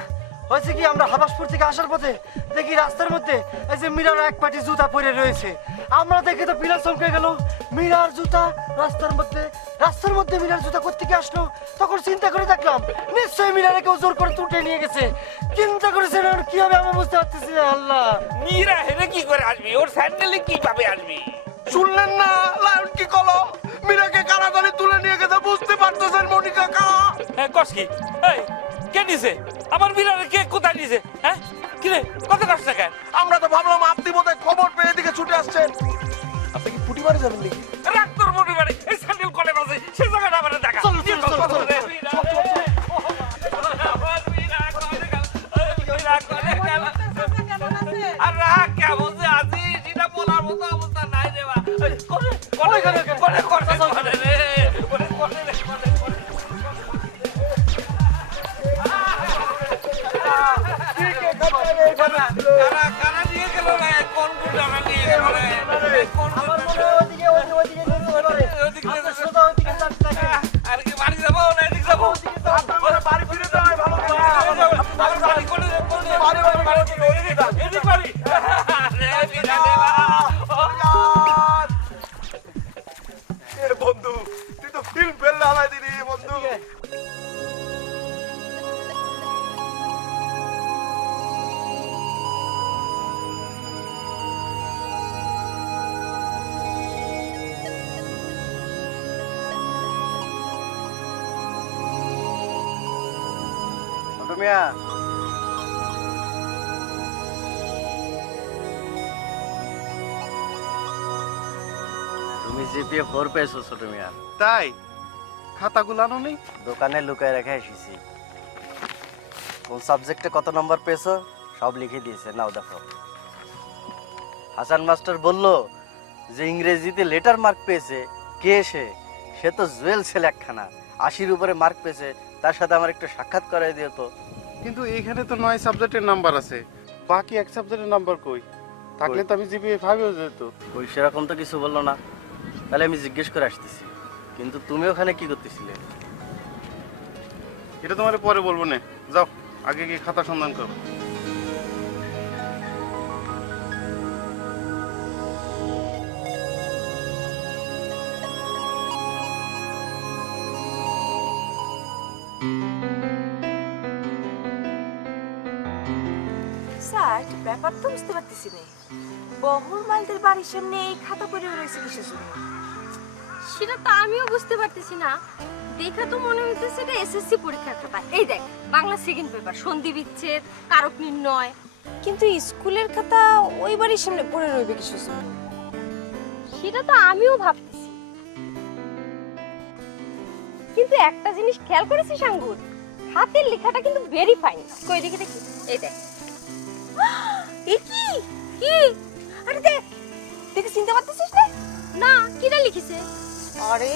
হয়েছে কি, আমরা হাবাসপুর থেকে আসার পথে দেখি রাস্তার মধ্যে এই যে মীরার এক পাটি জুতা পরে রয়েছে। আমরা দেখে তো পিলার চমকে গেল, মীরার জুতা রাস্তার মধ্যে মীরার জুতা কোত্থেকে আসলো? তখন চিন্তা করে দেখলাম নিশ্চয়ই মীরারে কেউ জোর করে তুলে নিয়ে গেছে। চিন্তা করেছেন আর কি হবে আমি বুঝতে পারতেছি না। আল্লাহ, মীরা হেরে কি করে আসবি? ওর স্যান্ডেলে কি পাবে আসবি? শুনলেন না লায়ন কি কলো? মীরাকে কারাগারে তুলে নিয়ে গেছে, বুঝতে পারতেছেন মনি কাকা? হ্যাঁ কস কি? এই কে নিছে আমার মীরারে? কে কোথায় নিছে? হ্যাঁ কি রে, কত কষ্ট না কেন? আমরা তো ভাবলাম আপনি বোধহয় খবর পেয়ে এদিকে ছুটে আসছেন। আপনি কি পুটি মারে যাবেন নাকি? রাখ তোর মনে মানে এই স্যান্ডেল কলে বাজে সে জায়গাটা আমার দেখা। চল, চল, চল, চল, চল, রে, মীরা, আমার মীরা কলে গেল, মীরা কলে গেল। আর রাখ কেমন যে আছি সেটা বলার মতো অবস্থা নাই রে বা। করে রে, কারা নিয়ে গেল রে? কোন গুন্ডারা নিয়ে গেল রে? কোন আর কি বাড়ি যাবো না এদিক যাবো? বাড়ি ফিরে যাওয়াই ভালো। বাড়ি করে এদিক বাড়ি রে, মীরা রে বা। এ বন্ধু, তুই তো ফিল্ম ফেললে হালাই দিলি বন্ধু। ছোট মিয়া, তুমি জিপিএ 4 পেয়েছো ছোট মিয়া? তাই খাতাগুলো আনো নেই? দোকানে লুকায় রেখে এসেছি। কোন সাবজেক্টে কত নম্বর পেয়েছো সব লিখে দিয়েছে, নাও দেখো। হাসান মাস্টার বলল যে ইংরেজিতে লেটার মার্ক পেয়েছে কে সে তো জুয়েল ছেলে একখানা, 80-র উপরে মার্ক পেয়েছে, তার সাথে আমার একটু সাক্ষাৎ করাই দিও তো। কিন্তু এইখানে তো 9 সাবজেক্টের নাম্বার আছে, বাকি এক সাবজেক্টের নাম্বার কই? থাকলে তো আমি জিপিএ 5 হয়ে যেত। ওই সেরকম তো কিছু বললো না, তাহলে আমি জিজ্ঞেস করে আসতেছি। কিন্তু তুমি ওখানে কি করতেছিলে? এটা তোমার পরে বলবো না, যাও আগে গিয়ে খাতা সন্ধান করো। স্যার, একটা ব্যাপার তো বুঝতে পারতেছি না, বহর মালদের বাড়ির সামনে এই খাতা পড়ে রয়েছে কিসের জন্য? সেটা তো আমিও বুঝতে পারতেছি না। দেখে তো মনে হইতেছে এটা এসএসসি পরীক্ষার খাতা। এই দেখ, বাংলা সেকেন্ড পেপার, সন্ধি বিচ্ছেদ, কারক নির্ণয়। কিন্তু স্কুলের খাতা ওই বাড়ির সামনে পড়ে রইবে কিসের জন্য? সেটা তো আমিও ভাবতেছি, কিন্তু একটা জিনিস খেয়াল করেছিস আঙ্গুর, হাতের লেখাটা কিন্তু ভেরি ফাইন। কই দেখি দেখি, এই দেখ। এ কি কি? আরে দেখ, দেখে চিনতে পারতেছিস না? না, কিটা লিখিছে? আরে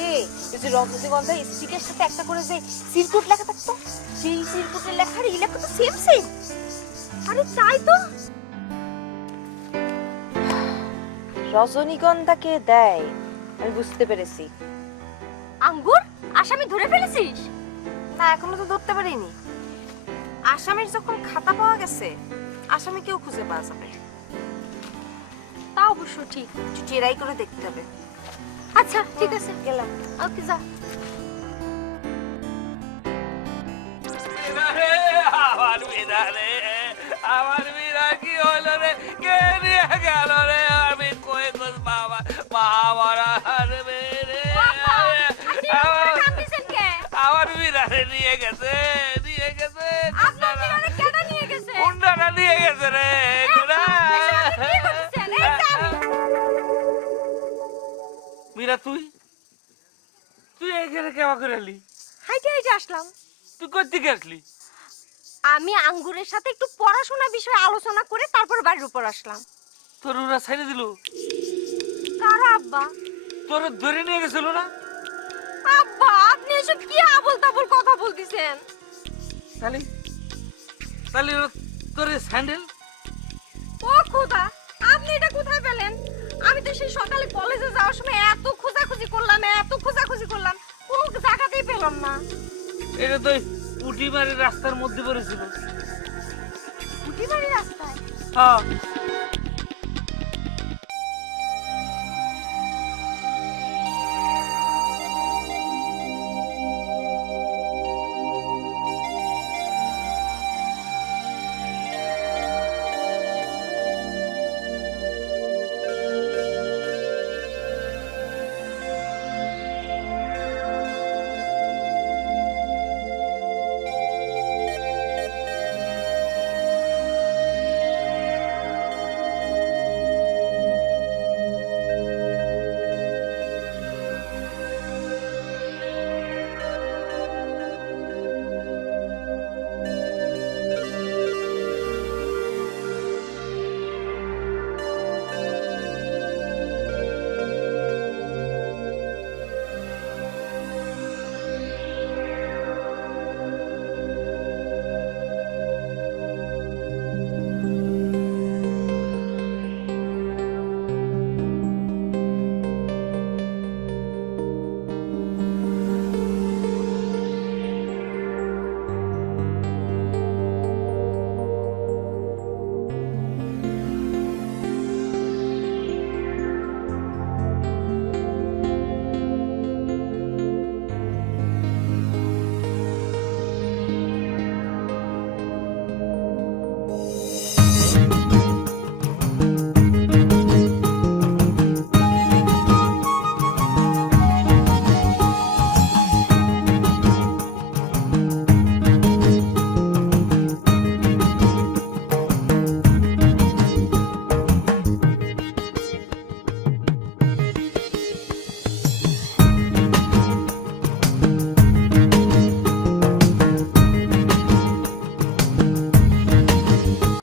এই যে রজনীগন্ধা স্টিকের সাথে একটা করে যে সিরকুট লেখা থাকতো, সেই সিরকুটের লেখার এই লেখা তো সেম সেম। আরে তাই তো। রজনীগন্ধাকে দেয় আমি বুঝতে পেরেছি। আঙ্গুর আসামি ধরে ফেলেছিস? না, এখনো তো ধরতে পারিনি। আসামির যখন খাতা পাওয়া গেছে, আসামি কেউ খুঁজে পাওয়া যাবে। তা অবশ্য ঠিক। একটু ট্রাই করে দেখতে হবে। আচ্ছা ঠিক আছে, গেলাম। ওকে যা। আমার বিনা রে, আমার বিনা কি হলো রে? কে নিয়ে গেল রে? আমি কই কই বাবা মারা রে রে। আমার বিনা রে নিয়ে গেছে, নিয়ে গেছে। আপনার বিড়ালে কেডা নিয়ে গেছে? গুন্ডারা নিয়ে গেছে রে। মীরা তুই তুই এখানে কেমন করে এলি? হাইটে হাইটে আসলাম। তুই কই থেকে আসলি? আমি আঙ্গুরের সাথে একটু পড়াশোনা বিষয়ে আলোচনা করে তারপর বাড়ির উপর আসলাম। তোর ওরা ছেড়ে দিল? কারা আব্বা? তোর ধরে নিয়ে গেছিল না? আব্বা আপনি এসব কি আবল তাবল কথা বলতেছেন? তাহলে তাহলে তোর স্যান্ডেল? ও খোদা, আপনি এটা কোথায় পেলেন? আমি তো সেই সকালে কলেজে যাওয়ার সময় এত খোঁজাখুঁজি করলাম, এত খোঁজাখুঁজি করলাম, কোনো জায়গাতেই পেলাম না। এটা তো উটিবাড়ির রাস্তার মধ্যে পড়েছিল। উটিবাড়ির রাস্তায়? হ্যাঁ।